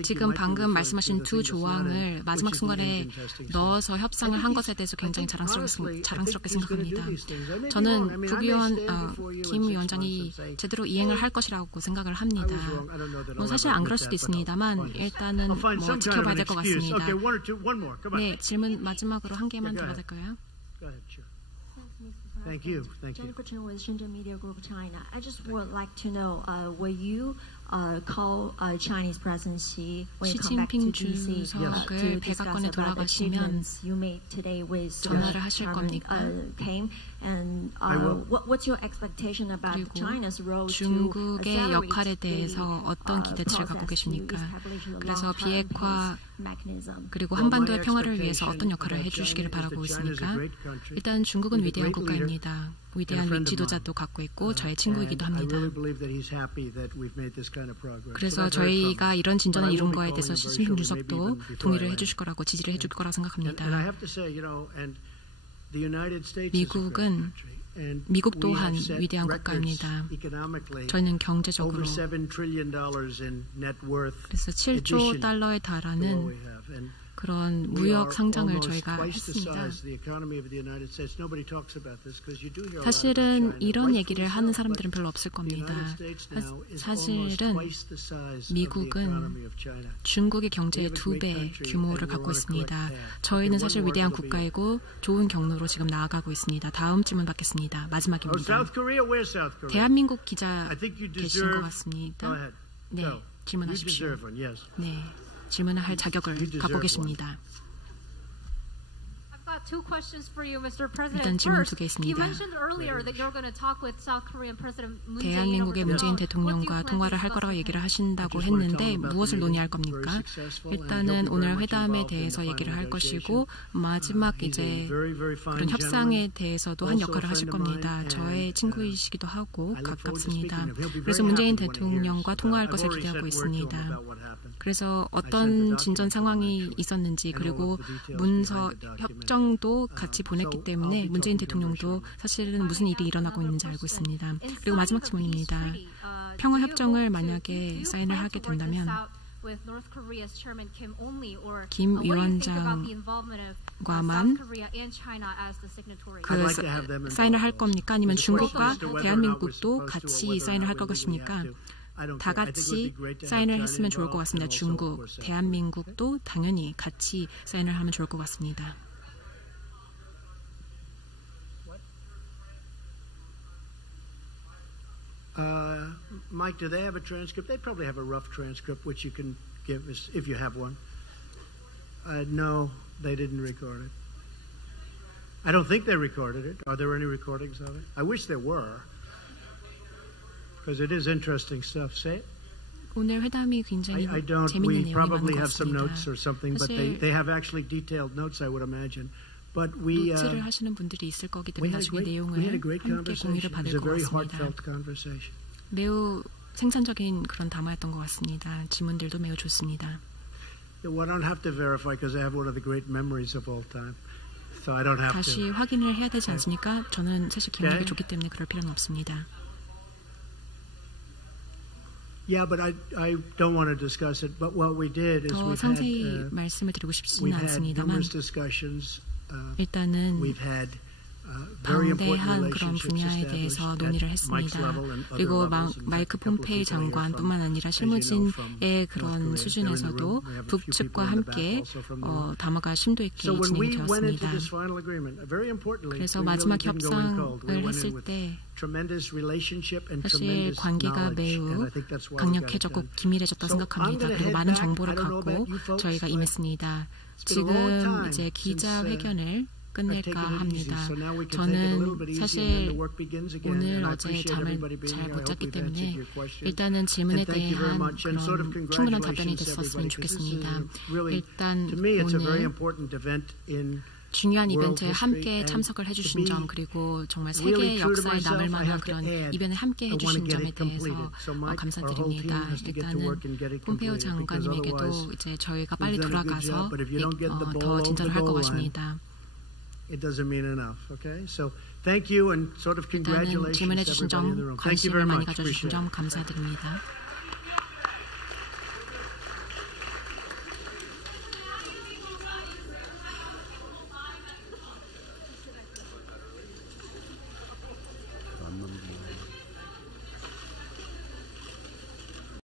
지금 방금 말씀하신 두 조항을 마지막 순간에 넣어서 협상을 한 것에 대해서 굉장히 자랑스럽게 생각합니다. 저는 북위원 김 위원장이 제대로 이행을 할 것이라고 생각을 합니다. 사실 안 그럴 수도 있습니다만 일단은 지켜봐야 될 것 같습니다. 네, 질문 마지막으로 한 개만 더 받을까요? Thank you. Jennifer Chen with Shenzhen Media Group China. I just would like to know, will you call Chinese President Xi when you come back to DC 주석을 백악관에 돌아가시면 전화를 하실 겁니까? And what's your expectation about China's role to 중국의 역할에 대해서 어떤 기대치를 갖고 계십니까? 그래서 비핵화 그리고 한반도의 평화를 위해서 어떤 역할을 해주시기를 바라고 있습니까? 일단 중국은 위대한 국가입니다. 위대한 지도자도 갖고 있고 저의 친구이기도 합니다. 그래서 저희가 이런 진전을 이룬 거에 대해서 시진핑 주석도 동의를 해주실 거라고 지지를 해줄 거라고 생각합니다. 미국 또한 위대한 국가입니다. 저희는 경제적으로 그래서 7조 달러에 달하는 그런 무역 상장을 저희가 했습니다. 사실은 이런 얘기를 하는 사람들은 별로 없을 겁니다. 사실은 미국은 중국의 경제의 2배 규모를 갖고 있습니다. 저희는 사실 위대한 국가이고 좋은 경로로 지금 나아가고 있습니다. 다음 질문 받겠습니다. 마지막입니다. 대한민국 기자 계신 것 같습니다. 네, 질문하십시오. 네. 질문을 할 자격을 갖고 계십니다. 일단 질문 두 개 있습니다. 대한민국의 문재인 대통령과 통화를 할 거라고 얘기를 하신다고 했는데 무엇을 논의할 겁니까? 일단은 오늘 회담에 대해서 얘기를 할 것이고 마지막 이제 그런 협상에 대해서도 한 역할을 하실 겁니다. 저의 친구이시기도 하고 가깝습니다. 그래서 문재인 대통령과 통화할 것을 기대하고 있습니다. 그래서 어떤 진전 상황이 있었는지 그리고 문서 협정도 같이 보냈기 때문에 문재인 대통령도 사실은 무슨 일이 일어나고 있는지 알고 있습니다. 그리고 마지막 질문입니다. 평화협정을 만약에 사인을 하게 된다면 with North Korea's Chairman Kim only, or 김 what do you think about the involvement of 위원장과만 South Korea and China as the signatories? 그 사인을 할 겁니까? 아니면 중국과 대한민국도 같이 사인을 할 것입니까? 다 같이 사인을 했으면 좋을 것 같습니다. 중국, 대한민국도 당연히 같이 사인을 하면 좋을 것 같습니다. Mike, do they have a transcript? They probably have a rough transcript, which you can give us if you have one. No, they didn't record it. I don't think they recorded it. Are there any recordings of it? I wish there were, because it is interesting stuff. Say it. 오늘 회담이 굉장히 I don't. 재밌는 We 내용이 probably 많은 것 have some 같습니다. notes or something, but they have actually detailed notes, I would imagine. But we 노트를 하시는 분들이 있을 거기 때문에 we had 나중에 내용을 a great 함께 공유를 conversation. It 받을 was a 것 very 같습니다. heartfelt conversation. 매우 생산적인 그런 담화였던 것 같습니다. 질문들도 매우 좋습니다. Well, I don't have to verify because I have one of the great memories of all time, so I don't have 다시 to. 확인을 해야 되지 않습니까? 저는 사실 기억력이 좋기 때문에 그럴 필요는 없습니다. Yeah, but I don't want to discuss it. But what we did is 더 상세히 말씀을 드리고 싶지는 않습니다만 일단은 방대한 그런 분야에 대해서 논의를 했습니다. 그리고 마이크 폼페이 장관뿐만 아니라 실무진의 그런 수준에서도 북측과 함께 담화가 심도 있게 진행이 되었습니다. 그래서 마지막 협상을 했을 때 사실 관계가 매우 강력해졌고 긴밀해졌다고 생각합니다. 그리고 많은 정보를 갖고 저희가 임했습니다. 지금 이제 기자회견을 끝낼까 합니다. 저는 사실 오늘 어제 잠을 잘 못 잤기 때문에 일단은 질문에 대한 그런 충분한 답변이 됐었으면 좋겠습니다. 일단 오늘 중요한 이벤트에 함께 참석을 해주신 점 그리고 정말 세계의 역사에 남을 만한 그런 이벤트에 함께 해주신 점에 대해서 감사드립니다. 일단은 폼페이오 장관님에게도 이제 저희가 빨리 돌아가서 더 진전을 할 것 같습니다. It doesn't mean enough. Okay, so thank you and sort of 일단은 congratulations 질문해 to 주신 everybody in the 점, room. Thank you 관심을 very 많이 much. 가져주신 점 감사드립니다.